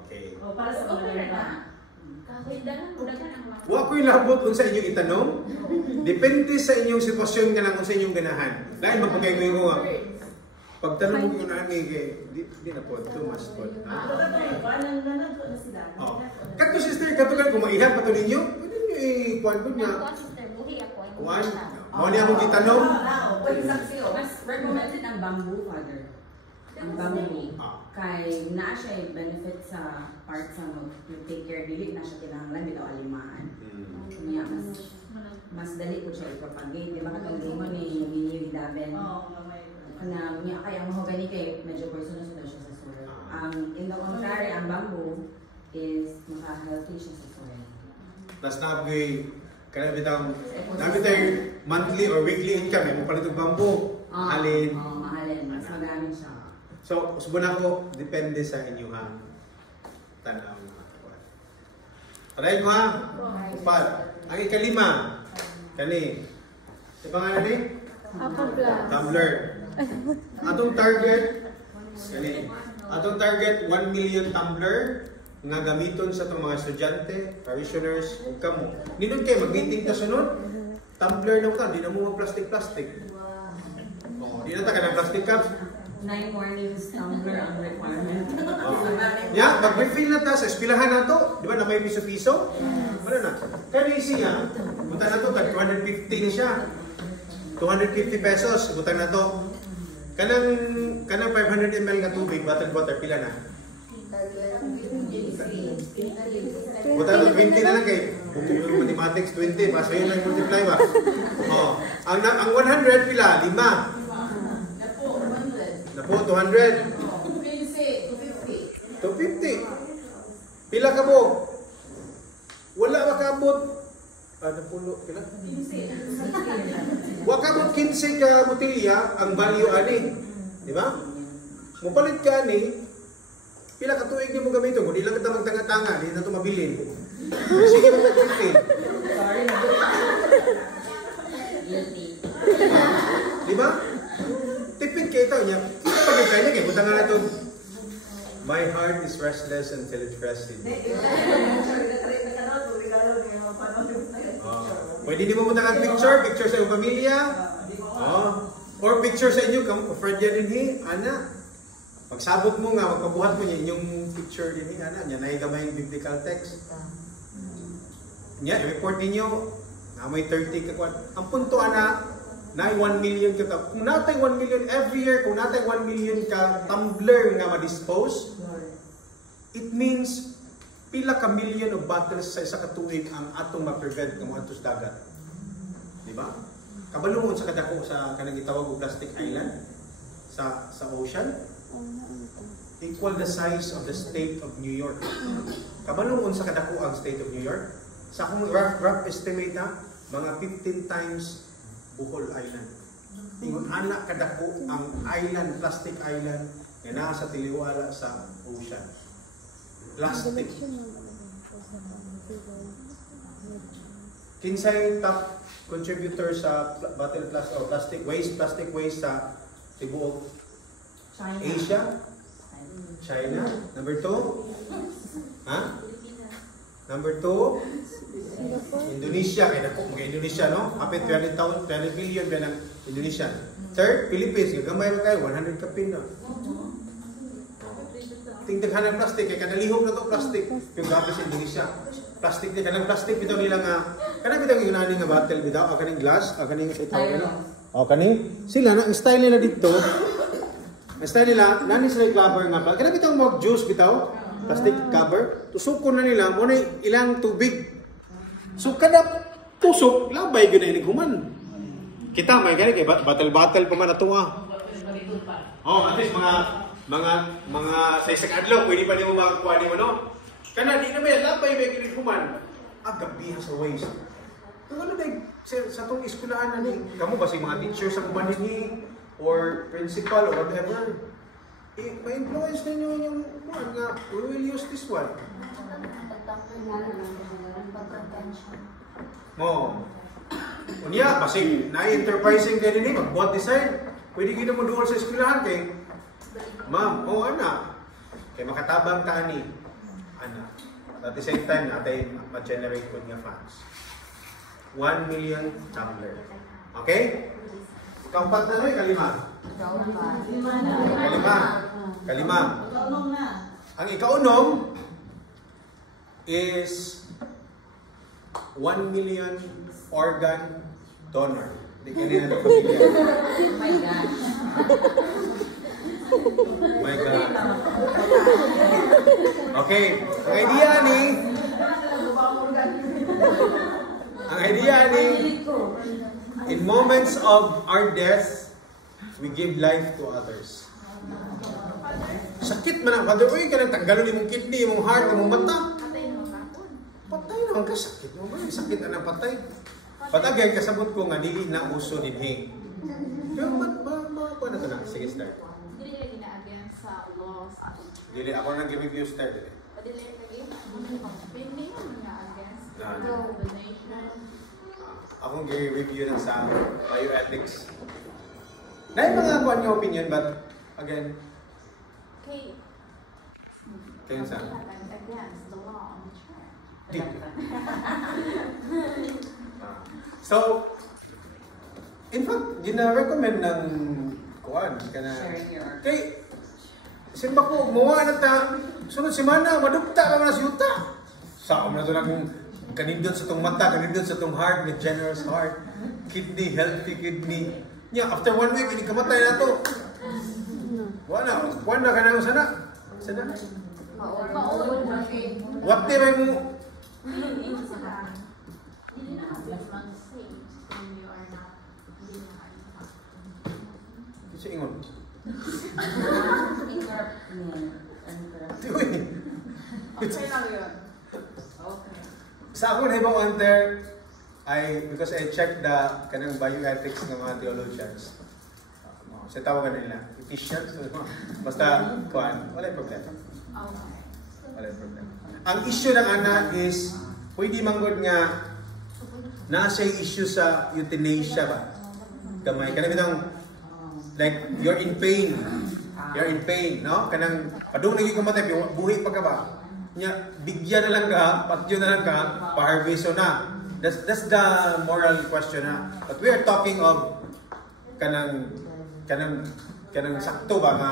Okay. Para sa mga Wa ko'y labot kung sa inyong itanong. Depende sa inyong sitwasyon nga lang kung sa inyong ganahan. Dahil magpagay ko yung pagtanong ko na di na po, too much po. Kato sister, kato ka kung maihan pa to ninyo, pwede nyo i-kuhan ko niya. Kuhan? Mao niya akong itanong. Mas recommended ang bamboo, father. Ang bamboo. Kay naa siya benefit sa part sa mag-take care, dili na siya kinahanglan bitaw alimaan. Kaya mas dali ko siya i-propagate. Di ba katong mo ni Minnie Daven? Na kaya ang mahogany kay medyo poisonous daw siya sa soil. In the contrary, ang bamboo is maka-healthy siya sa soil. Tapos nabi tayo monthly or weekly income, may mo palit ng bamboo. Mahalin. Mahalin. Mas magamit siya. So, subon ako, depende sa inyong tanaw. Try ko ha? Upat. Ang ikalima, kani. Sa pangalan ni? Tumblr. Atong target, kani. Atong target, 1 million tumbler nga gamiton sa itong mga estudyante, parishioners, ug kamo. Ninun kayo, mag-meeting ta sunod. Tumbler na ta, di na mo mag-plastic-plastic. Di na ta ka ng plastic cups. 9 mornings tumbler ang requirement. Yeah, mag-refill na ta sa eskwelahan na to. Di ba na may piso-piso? Ano na? Kaya siya, buta na to, 250 na siya. 250 pesos, buta na to. Kanang 500 ml nga tubig, bottled water, pila na? Buta na 20 na lang kay mathematics 20, basta yun lang multiply ba? Ang 100 pila, 5. Napo, 200. 250. Pila ka mo? Wala makabot. Napulo, pila? 15. Wakabot 15 ka botilya, ang value ani. Di ba? Mupalit ka ani, pila ka tuig niyo mo gamiton. Kung di lang kita magtanga-tanga, di na ito mabilin. Sige mo mag-15. Sorry na. Guilty. Di ba? Tipid kayo ito niya. Pagkakaya niya, punta nga na ito. My heart is restless until it rests in you. Pwede di mo punta ka picture sa iyong pamilya. Or picture sa inyo, friend yan din ana. Pagsabot mo nga, magpabuhat mo niya, yung picture din ana, niya naigamay yung biblical text. Niya, i-report ninyo, na may 30 kakwan. Ang punto ana, na 1 million ka. Kung natay 1 million every year, kung natay 1 million ka tumbler nga ma-dispose, it means pila ka million of bottles sa isa ka tuig ang atong ma-prevent ng mga sa dagat. Di ba? Kabalungon sa kadako sa kanang gitawag og plastic island sa ocean. Equal the size of the state of New York. Kabalungon sa kadako ang state of New York. Sa akong rough estimate mga 15 times Bohol Island. Ingon anak kadako ang island, plastic island nga naa sa tiliwala sa ocean. Plastic. Kinsay top contributor sa bottle plastic waste sa tibuok Asia? China. Number 2? Number 2? Indonesia, kaya na po, Indonesia, no? Kapit 20 billion ba ng Indonesia. Third, Philippines, gagamay mo kayo, 100 kapin na. tingdaghan ng plastic, kaya kanalihog na to plastic. Yung gabi sa Indonesia. Plastic din, kanang plastic bitaw nila nga, kanang bitaw yung nga bottle bitaw, o kaning glass, o kaning sa itaw nila. O kaning, sila na, ang style nila dito, ang style nila, nani sila yung cover nga pa, kanang bitaw mo juice bitaw, plastic cover, tusukon na nila, muna ilang tubig. So kada tusok, labay yun na inighuman. Kita, may gani, kay battle pa man na ito oh, at least mga sa isang adlaw, pwede pa niyo makakuha niyo, no? Kana, di na may labay, may kinikuman. Gabi sa ways. Kung ano na, sa itong eskulahan na ni, kamu ba si mga teachers ang kumanin or principal or whatever, ma-influence ninyo yung nga, we will use this one. Unya, kasi na-enterprising kayo din mag-bot design. Pwede kita mo doon sa eskulahan kay ma'am, anak, kay makatabang ta ni anak. At the same time, natin ma-generate ko niya fans. 1 million tumbler. Okay? Kapat na rin, kalima. Kalima. Ang ikaunom is 1 million organ donor. Hindi ka nila na pamilya. Oh my gosh. My God. Okay. Ang idea ni, in moments of our death, we give life to others. Sakit man ang Father. Uy, kanang tanggalon imong kidney, imong heart, imong mata. Patay naman ka, sakit mo. Sakit na ng patay. Patagay, kasabot ko nga, dili na uso dinhing. Pero paano ito na? Sige, start. Dili gina-against sa laws. Dili, ako nag-review start. Dili hindi nga against donation. Akong i-review ng sa bioethics. Dahil mga kuhan yung opinion, but again, kayo saan? Against the law on the church. So, in fact, gina-recommend ng kuhan. Sharing your art. Kay, simba ko, muwa na ta, sunod simana, madugta ka na sa yuta. Saan na ito lang kanindot sa itong mata, kanindot sa itong heart, may generous heart, kidney, healthy kidney. After 1 week, hindi kamatay na ito. Wala ka na sana. Sana? What time mo? Dili na saved when you are not Kasi ingon. Okay lang yun. Okay. Sa ako na ibang enter, because I checked the kanang bioethics ng mga theologians. Sa tawagan nila, Ephesians. Basta, kuhan, wala yung problema. Okay. Wala yung problema. Ang issue ng ana is, pwede manggod nga, nasa issue sa euthanasia ba? Kamay. Kanang itong, like, you're in pain. You're in pain, no? Kanang, padung naging kumatay, buhi pa ka ba? Bigyan na lang ka, patyo na lang ka, pa-harvesto na. That's the moral question na. But we are talking of kanang sakto ba nga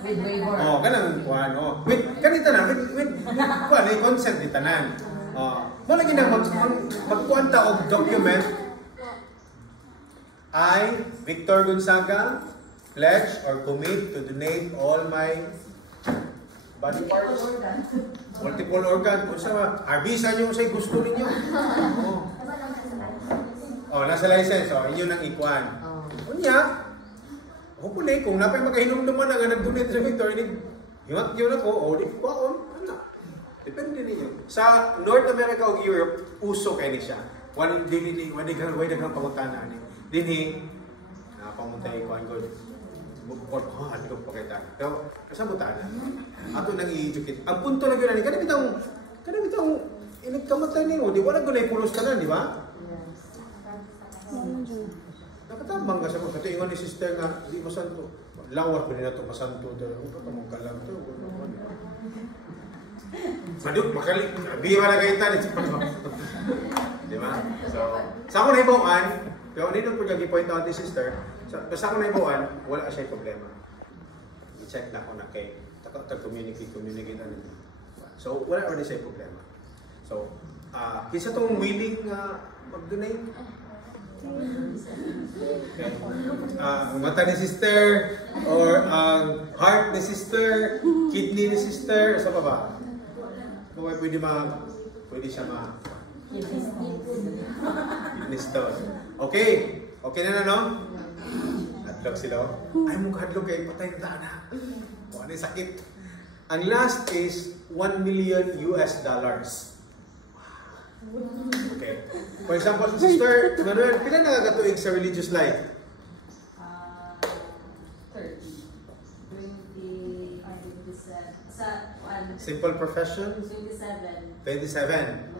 With waiver. kanang kuan with kanita na with kuan ay consent ni tanan. Mo lagi na magkuanta og document. I, Victor Gonzaga, pledge or commit to donate all my body parts, multiple organ, kung sa arbisa nyo sa gusto ninyo. Nasa license, inyo nang ikuan. Unya, hopefully, kung napay makahinom naman na nga nag-donate sa Victor, hiwag yun ako, di ko depende ninyo. Sa North America o Europe, uso kayo siya. Wala kang pangutana. Dini, pamuntay ko ang good. Ano ko pakita. Pero, kasabutan na. Ato nang i-educate. Ang punto na gano'n, kanang bitang, inagkamatay niyo, di wala ko na ipulos ka na, di ba? Nakatabang ka sa mga. Katingon ni sister nga, di masanto. Lawar ko nila ito masanto. Ano ka mong kalam ito? Maduk, makalik. Biwa na kayo tayo. Di ba? So, sa ako na ibawaan, pero hindi nang pag-point out ni sister, basta ako na ibuan, wala siya problema. I-check na ako na kay communicate ano. So, wala rin siya problema. So, kisa tong willing mag-donate. Okay. Ang mata ni sister, or ang heart ni sister, kidney ni sister, sa pa ba? Kung pwede siya kidney stone. Okay. Okay na no? Hadlok sila. Ay, mong hadlok kayo, patay na. Kung ano yung sakit. Ang last is $1 million. Okay. For example, Sister Manuel, pila nakakatuig sa religious life? 30. 27. Sa Simple profession? 27. 27.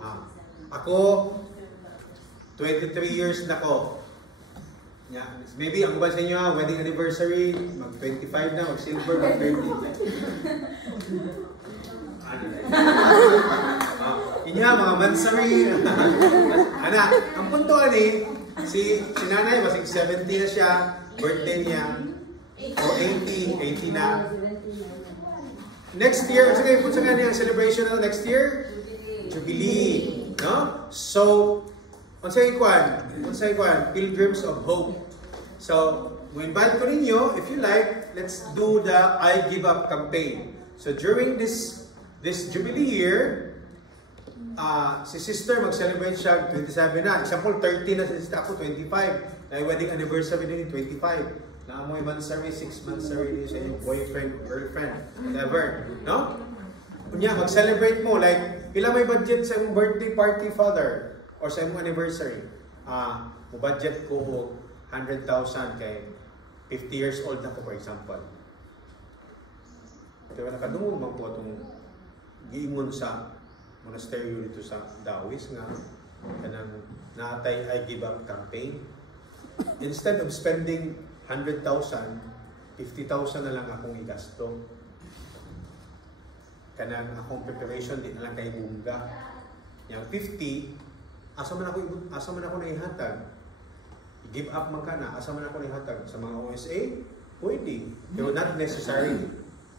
Ako, 23 years na ko. Yeah. Maybe ang ba sa inyo, wedding anniversary, mag-25 na, mag-silver, mag-30. Inya, mga mansari. Anak, ang punto ani, si nanay, masig 70 na siya, birthday niya, o 80 na. Next year, sige, kung saan nga ang celebration na next year? Jubilee. No? So, unsay kwan, Pilgrims of Hope. So, we invite ko ninyo, if you like, let's do the I Give Up campaign. So, during this Jubilee year, si sister mag-celebrate siya 27 na. Example, 30 na si sister, ako 25. Na wedding anniversary din 25. Na mo mansari, 6 months din sa iyong boyfriend, girlfriend, whatever. No? Kunya, mag-celebrate mo, like, pila may budget sa iyong birthday party, father? Or sa iyong anniversary? Budget ko 100,000 kay 50 years old na ko, for example. Kaya nakadungog man po itong giingon sa monasteryo dito sa Dawis nga kanang natay I Give Up campaign. Instead of spending 100,000, 50,000 na lang akong igasto. Kanang akong preparation di na lang kay bunga. Yang 50, asa man ako naihatag. I-give up man ka na, asa man ako naihatag sa mga OSA, pwede. Pero not necessary.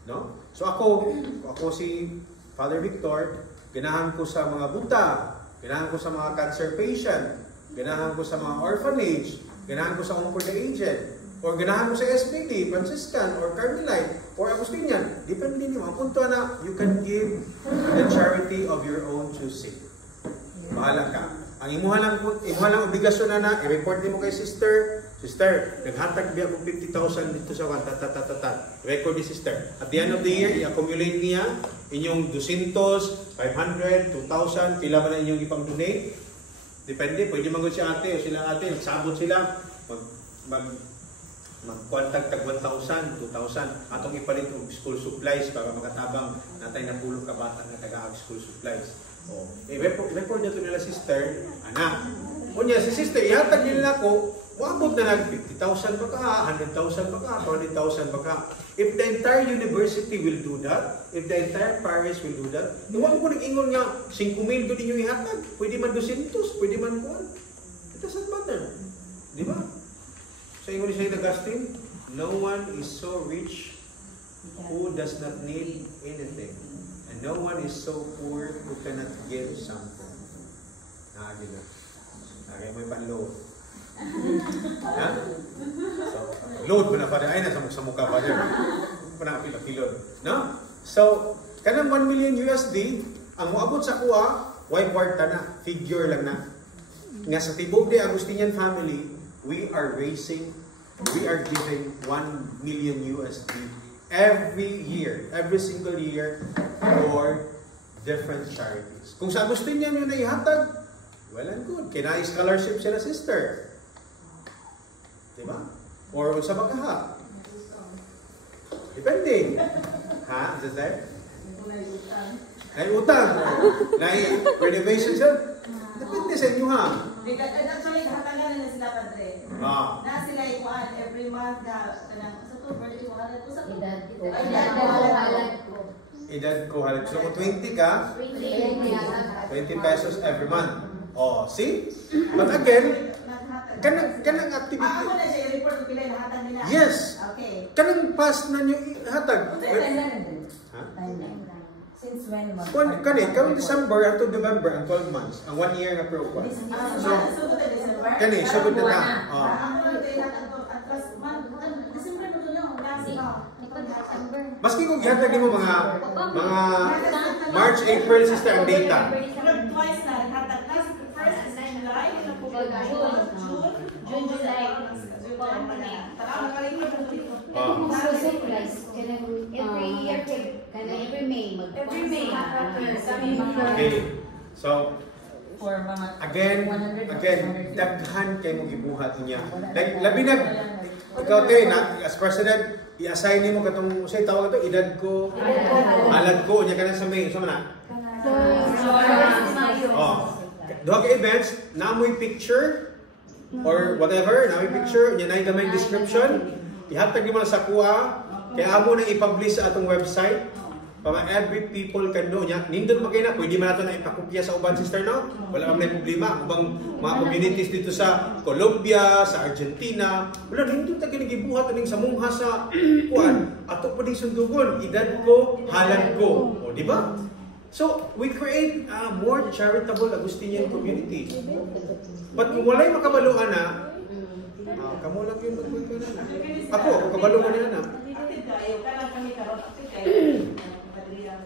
No? So ako si Father Victor, ganahan ko sa mga buta, ganahan ko sa mga cancer patient, ganahan ko sa mga orphanage, ganahan ko sa Home for the Aged, or ganahan ko sa SPD, Franciscan, or Carmelite, or Agustinian. Depende niyo. Ang punto na, you can give the charity of your own choosing. Bahala ka. Ang imuha lang obligasyon na i-report mo kay sister, naghatag biya kong 50,000 dito sa record ni sister. At the end of the year, i-accumulate niya inyong 200, 500, 2,000, pila ba na inyong ipang-donate? Depende, pwede magod si ate o sila ate, nagsabot sila, magkwantag tag 1,000, 2,000, atong ipalit og school supplies para makatabang natay na pulong kabata nga taga school supplies. Oh, i-report niya to nila sister, anak. Unya si sister, ihatag nila ko, wabot na nag 50,000 ba ka, 100,000 ba ka, 200,000 ba ka. If the entire university will do that, if the entire parish will do that, iwan ko nag-ingon nga, 5,000 doon inyong ihatag. Pwede man 200, pwede man 1. It doesn't matter. Di ba? Sa ingon ni Saint Augustine, no one is so rich who does not need anything. And no one is so poor who cannot give something. Nakagin na. Nakagin mo yung panload. Ha? So, load mo na pa rin. Ay, nasa mukha pa rin. Panakapilapilod. No? So, kanang 1 million USD, ang muabot sa kuha, why kwarta na? Figure lang na. Nga sa Tibok de Agustinian family, we are giving 1 million USD every year, every single year for different charities. Kung sa Agustinian yung naihatag, well and good. Kaya scholarship sila sister. Diba? Or sa bagaha. Depende. Ha? Sister? Nai-utang. Nai-renovation siya. Depende sa inyo ha. Actually, hatagan na sila padre. Na sila ikuan every month na sa to birthday wallet ko sa edad ko halos. So kung 20 ka, 20 pesos every month. Oh, see? But again, kanang activity. Ako na siya i-report kung pila yung hatag nila. Yes. Okay. Kanang pass na nyo hatag. Ha? Timeline. Since when? Kani December to November ang 12 months. Ang 1 year nga program. Sugod na December. Kani sugod na. Oh. December mo doon yung last September. Maski kung gihatag nimo mga March, April sister ang data. Twice na hatag last first is July, June, July. Every May. Okay. So, For mga again, 100, daghan kay mo gibuhat niya. Labi na ikaw te na as president, i-assign nimo katong say tawag to edad ko, alad ko nya kana sa May, sama na. Oh. Duha ka events, namoy picture or whatever, namoy picture, nya nay gamay description. Ihatag nimo na sa kuha, kay amo na i-publish sa atong website. Para every people can know niya. Nindot magay na, pwede man nato na ipakopya sa uban sister no? Wala man may problema. Ubang mga communities dito sa Colombia, sa Argentina, wala nindot na kinigibuhat aning sa mungha sa kuan. Ato pa din sundugon, edad ko, halad ko. O di ba? So, we create a more charitable Agustinian community. But kung walay makabaluan na, kamo lang yun magbuhay na. Ako kabaluan na na. Active kayo, kailan kami karon active kayo.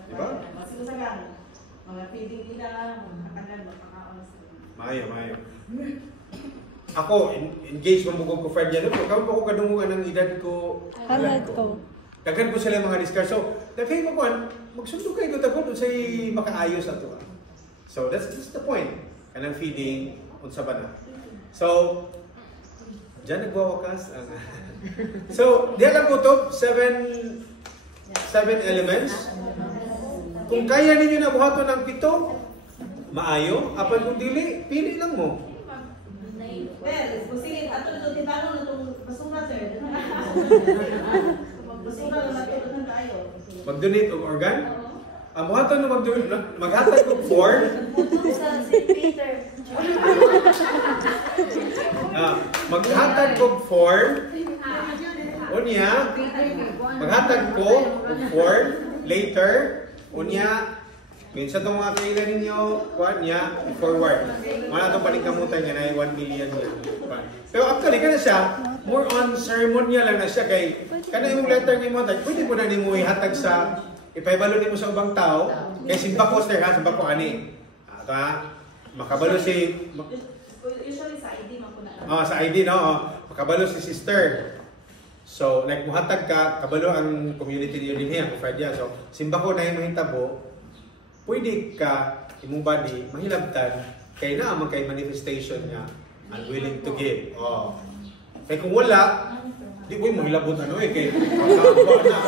Diba? Masinusagan. Mga feeding nila, mga kakanan, mga kakaon. Mayo. Ako, engaged mamugog ko friend yan. Kamo pa ko kadunguan ng edad ko. Halad ko. Daghan ko sila mga discuss. So, daghay mo kuan, magsundo kayo doon tapos say makaayos ato. So, that's the point. Kanang feeding, unsa ba na. So, diyan nagwawakas ang So, diyan lang po to, 7 elements. Kung kaya ninyo na buhaton ng 7, maayo. Apan kung dili, pili lang mo. Well, sige, ato na ito, tinanong na itong basura, sir. Basura na natin ito ng tayo. Mag-donate og organ. Ang buhaton na maghatag og 4. Sa St. Peter. Maghatag og 4. Unya, maghatag ko og 4 later. Unya, minsan itong mga kailan ninyo, kuhan niya, forward. Mga itong paningkamutan niya na 1 million niya. Pero actually, kana siya, more on ceremonial lang na siya kay kana yung letter ni mo, pwede mo na ni mo ihatag sa, ipaibalo ni mo sa ubang tao, kay simba ko, sir ha, simba ko ani. Ito ha, makabalo si... Usually sa ID man po na. Sa ID, no? Makabalo si sister. So, like, muhatag ka, kabalo ang community niyo din niya, Friday. So, simba ko na yung mahitabo, pwede ka, imong body, mahilabtan, kay na amang kay manifestation niya, unwilling to give. Oh. Kaya kung wala, di ko yung mahilabot kay makakaba na.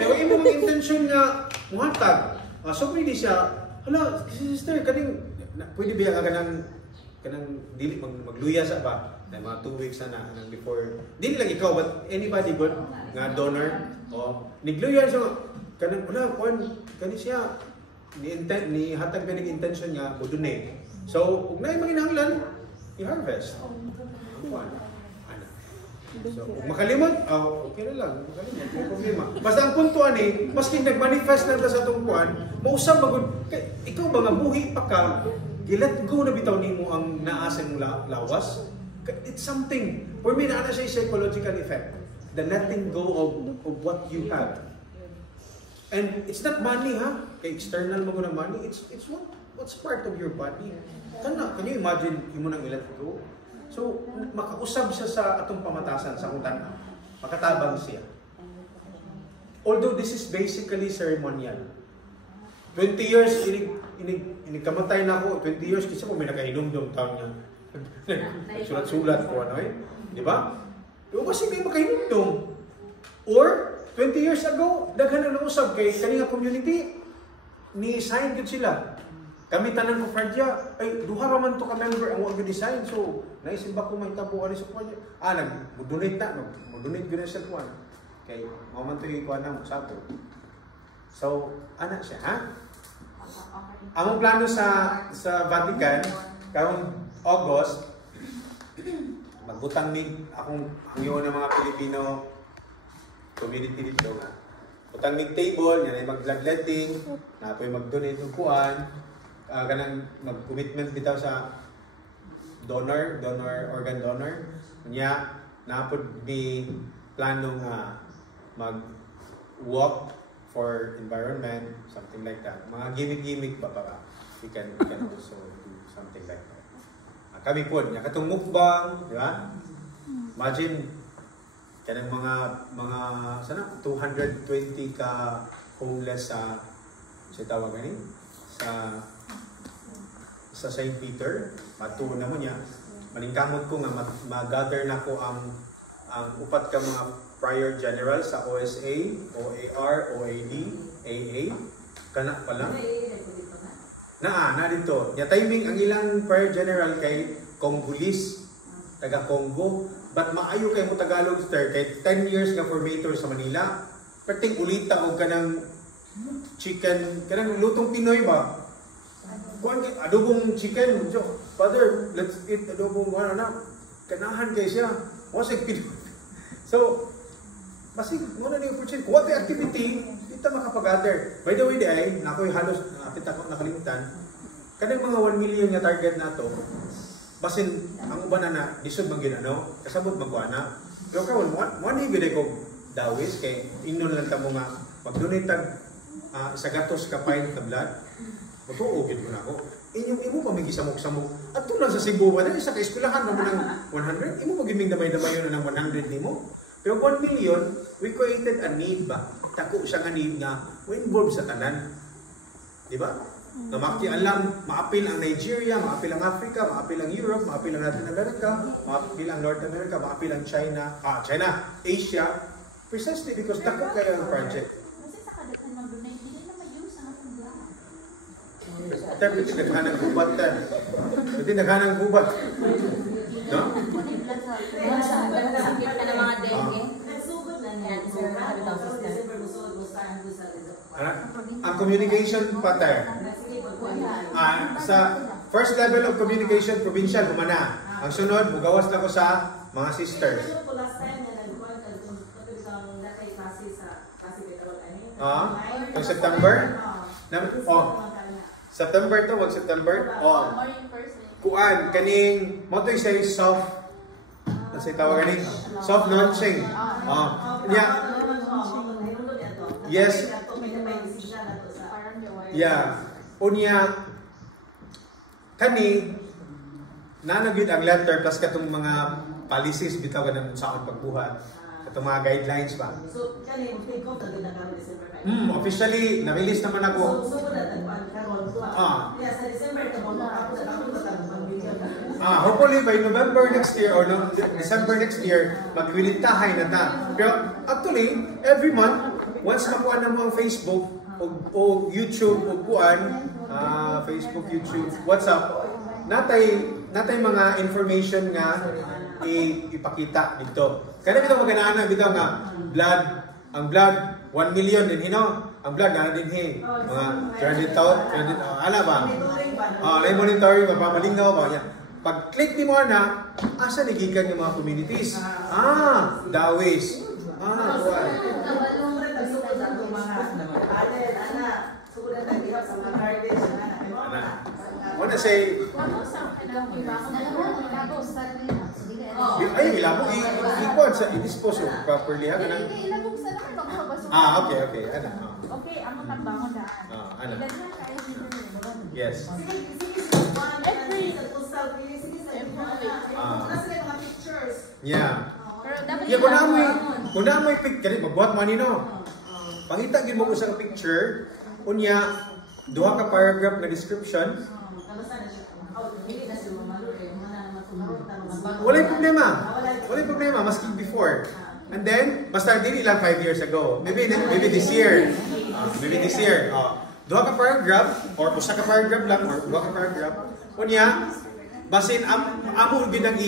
Pero imong intention niya, muhatag. So, pwede siya, hala, sister, pwede ba kanang dili magluya sa ba? Na mga 2 weeks na before. Dili lang ikaw, but anybody good nga donor. Nigluya siya, kanang wala, kani siya, ni hatag ka intention niya, mo donate. So, kung na yung manginahanglan, i-harvest. So, kung makalimot, okay na lang. Makalimot, may problema. Basta ang puntuan maski nag-manifest lang sa itong kuhan, mausap magod. Ikaw ba nga buhi pa ka, i-let go na bitaw nimo ang naasa mong lawas? It's something. For me, naana siya psychological effect. The letting go of what you have. And it's not money, ha? Kay external mo ng money. It's what's part of your body. Can you imagine mo nang i-let go? So, makausab siya sa atong pamatasan sa kung tanaw. Makatabang siya. Although this is basically ceremonial. 20 years, inikamatay na ako. 20 years, kasi po may nakahinumdum taon niya. Sulat-sulat ko di ba? Pero kasi may makahinumdum. Or, 20 years ago, daghan ang nausab kay kanina community, ni-sign yun sila. Kami tanan ko Fradya, ay duha ra man to ka member ang wag design. So, naisimba ko mahitabo ani sa kuan. Nag-donate na, mag-donate gyud sa kuan. Kay mao man to ikuan na mo sato. So, ana siya, ha? Among plano sa Vatican karong August, magbutang mig akong hangyo ng mga Pilipino community dito nga. utang mig table, yan ay mag-bloodletting, na apoy mag-donate ng kuan, kanang mag-commitment bitaw sa organ donor. Nya napod mi plano nga mag-walk for environment, something like that. Mga gimmick-gimmick ba para we can also do something like that. Kami po, katong mukbang, di ba? Imagine, kanang mga sana 220 ka homeless sa tawag gani sa St. Peter. Matuon na mo niya. Maningkamot ko nga mag-gather na ko ang upat ka mga prior general sa OSA, OAR, OAD, AA. Kana pa lang. Na dito. Ya timing ang ilang prior general kay Congolese, taga Congo. But maayo kay mo Tagalog sir kay 10 years nga formator sa Manila. Perting ulita og kanang chicken, kanang lutong Pinoy ba? Kuan adobong chicken. Father, let's eat adobong na. Kanahan kay siya. Mo sa Pinoy. So, masig mo na ni opportunity. What the activity, dito makapag-gather. By the way, nakoy halos apit ako nakalimutan. Kanang mga 1 million nga target nato. Basin ang uban na disod man gyud kasabot magkuana. Pero karon mo ni gid ko dawis kay ingnon lang ta mo nga mag-donate tag sa gatos ka pint ka blood. Matuo gid ko nako. Imo pa may gisamok-samok. Adto lang sa Cebu na sa eskwelahan mo nang 100, imo magiming damay-damay yun ng 100 nimo. Pero 1 million, we created a need ba? Tako siya nga need nga involved sa tanan. Di ba? Na alam, maapil ang Nigeria, maapil ang Africa, maapil ang Europe, maapil ang Latin America, maapil ang North America, maapil ang China, Asia, precisely because tako kayo ang project. Kasi sa kadaghan mag-donate, hindi na ma-use ang atong blood. Pero pwede naghanang gubat tan. Pwede naghanang gubat. No? Sakit ka ng mga dengue. Nagsugod na niya. December musod, gustahan ko sa Ang communication pattern. Sa first level of communication, provincial, humana. Ang sunod, mugawas na ko sa mga sisters. Yung September? September to, wag September? Kuan, kaning, mo to say soft, nasay tawag kaning, soft launching. Yes. Yeah. Unya, kani, nanagid ang letter plus katong mga policies bitaw ka ng saan pagbuhat. Katong mga guidelines ba? So, kani, take off na din na karon December 5. Officially, na-release naman ako. So, na karon. Yeah, sa December, ako na hopefully by November next year or December next year, magwilitahay na ta. Pero actually, every month, once makuha na mo ang Facebook o YouTube o kuan, Facebook, YouTube, WhatsApp, natay mga information nga ipakita dito. Kaya bitaw maganahan bitaw nga ang blood 1 million din ang blood na din mga 20,000 ala ba? May monitoring ba malingaw ba niya. Pag click ni mo na, asa nagikan yung mga communities? Dawis. Kuan. Wanna say ay ilabog i-ipon sa i-dispose properly ha kanang okay okay amo tambangon daan yes yeah kung namoy picture magbuhat man nino pangita gid mo ko sa picture unya duha ka paragraph na description. Walay problema maski before. And then basta dili lang 5 years ago. Maybe this year. Duha ka paragraph or usa ka paragraph lang or duha ka paragraph. Unya basin amo gid ang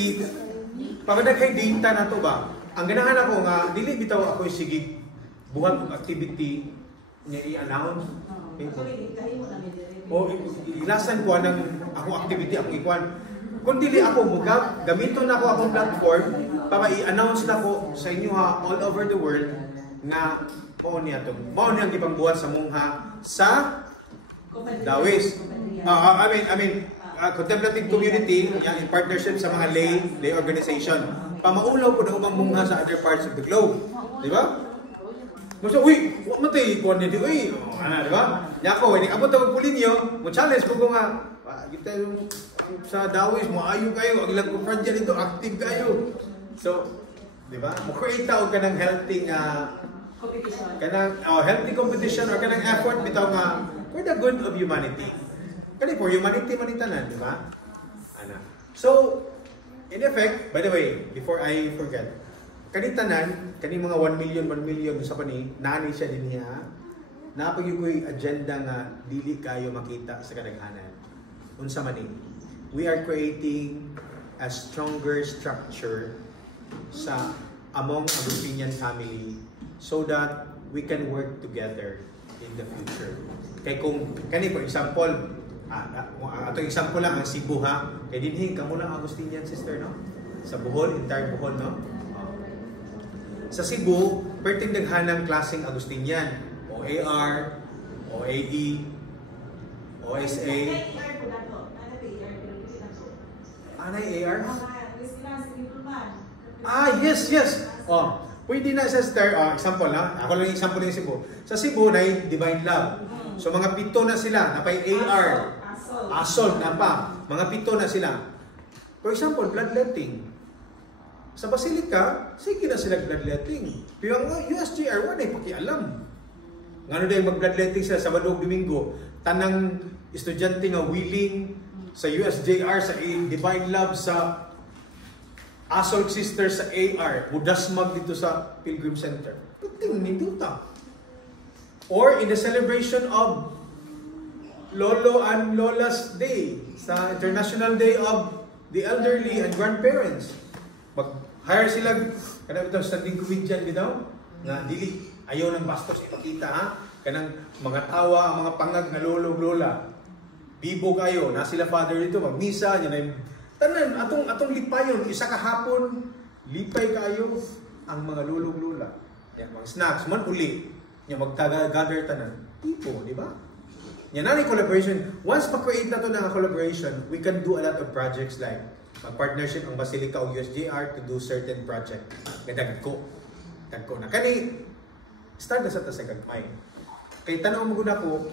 pagdaghay data na to ba. Ang ganahan ako nga dili bitaw ako sige buhat og activity niya i-announce. O ilasan ko ng ako activity ako ikuan. Kung dili ako gamiton na ako akong platform para i-announce na ko sa inyo all over the world nga mao niya ang gipangbuhat sa mungha sa Dawis. I mean, contemplative community in partnership sa mga lay organization. Pamaulaw po na ubang mungha sa other parts of the globe. Di ba? Gusto, uy, wag matay, kuwan nito, uy. Di ba? Nyako, hindi abot ang pulinyo, mo challenge ko nga, kita sa Dawis, maayo kayo, ang ilang confront dyan ito, active kayo. So, di ba? Mo-create ka ng healthy healthy competition or kanang effort bitaw nga for the good of humanity. Kani for humanity manitanan, di ba? So, in effect, by the way, before I forget, kani tanan, kani mga 1 million sa pani, nani siya din niya. Napagyoy agenda nga dili kayo makita sa kadaghanan. Unsa man ni? We are creating a stronger structure sa among Agustinian family so that we can work together in the future. Kay kung kani for example, atong example lang ang Cebu ha. Kay dinhi kamo lang Agustinian sister no. Sa Bohol, entire Bohol no. Sa Cebu, perting daghanang klaseng Agustinian, OAR, OAE, OSA. Anay AR? Yes. Pwede na sister, example na. Ako lang yung example ng Cebu. Sa Cebu na Divine Love. So mga 7 na sila, napay AR. Asol na pa. Mga 7 na sila. For example, bloodletting. Sa Basilica, sige na sila bloodletting. Pero ang USJR, wala yung pakialam. Ngano dahil mag-bloodletting sila Sabado o Domingo, tanang estudyante nga willing sa USJR, sa Divine Love, sa Asol Sisters sa AR, mudasmag dito sa Pilgrim Center. Puting ninduta. Or in the celebration of Lolo and Lola's Day, sa International Day of the Elderly and Grandparents. Mag-hire sila, kanang ito, standing comedian bitaw, na dili, ayaw ng bastos ipakita ha, kanang mga tawa, mga pangag na lolo-lola. Bibo kayo, na sila father dito, mag-misa, yan ay tanan, atong lipayon, isa kahapon, lipay kayo ang mga lulong-lula. Yan, mga snacks, man uli. Yan, mag-gather tanan. Tipo, di ba? Yan na collaboration. Once ma-create na to ng collaboration, we can do a lot of projects like mag-partnership ang Basilica o USJR to do certain project. Dagko na. Kani, start na sa gagmay. Kay tanaw mo guna ko,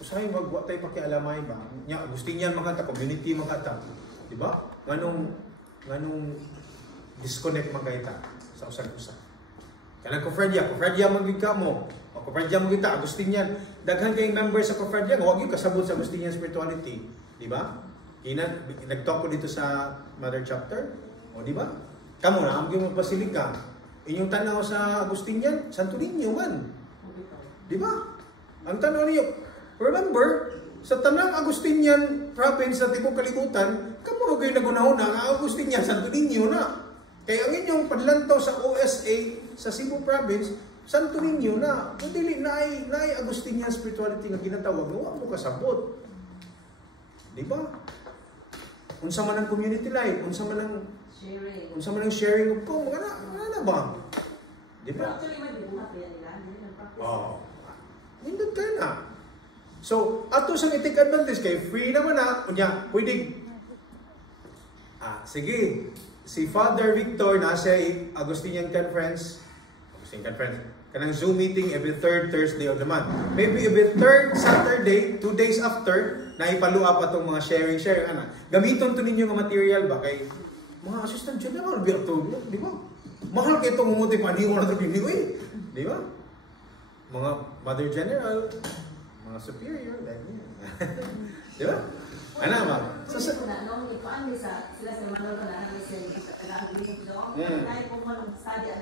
usahay magwa tayo pakialamay ba? Nya, Agustinian makata, community makata. Diba? Nganong disconnect man kayo sa usag-usag. Kanang Kofradia magiging ka mo. O Kofradia magiging ta, Agustinian. Daghan kayong member sa Kofradia, huwag yung kasabot sa Agustinian spirituality. Diba? Nag-talk ko dito sa Mother Chapter. O diba? Kamu na, ang mo Basilica. Inyong tanaw sa Agustinian, Santo Niño man. Diba? Ang tanaw niyo, remember, sa tanang Agustinian province sa Tibok Kalibutan, kamo kayo nagunahuna ang Agustinian Santo Niño na. Kaya ang inyong padlantaw sa OSA sa Cebu province, Santo Niño na. Dili na ay Agustinian spirituality nga ginatawag, wa mo kasabot. Di ba? Unsa man ang community life, unsa man ang sharing of ko, mga na ba? Di ba? Actually, may bibuhat yan nila. Oh. Hindot kayo na. So, ato sang i-take advantage kay free naman na. Kunya, pwede. Sige. Si Father Victor na siya Agustinian Conference. Kanang Zoom meeting every 3rd Thursday of the month. Maybe every 3rd Saturday, 2 days after, na ipalo-up atong mga sharing. Gamiton to ninyo nga material ba? Kay mga assistant general, di ba? Mahal kayo itong umuti paniwa na ito bibig. Di ba? Mga Mother General, mga superior, like di ba? Ano ba? Sila sa Manolo na sila sa taga-Agustinian. Kahit kung mag-study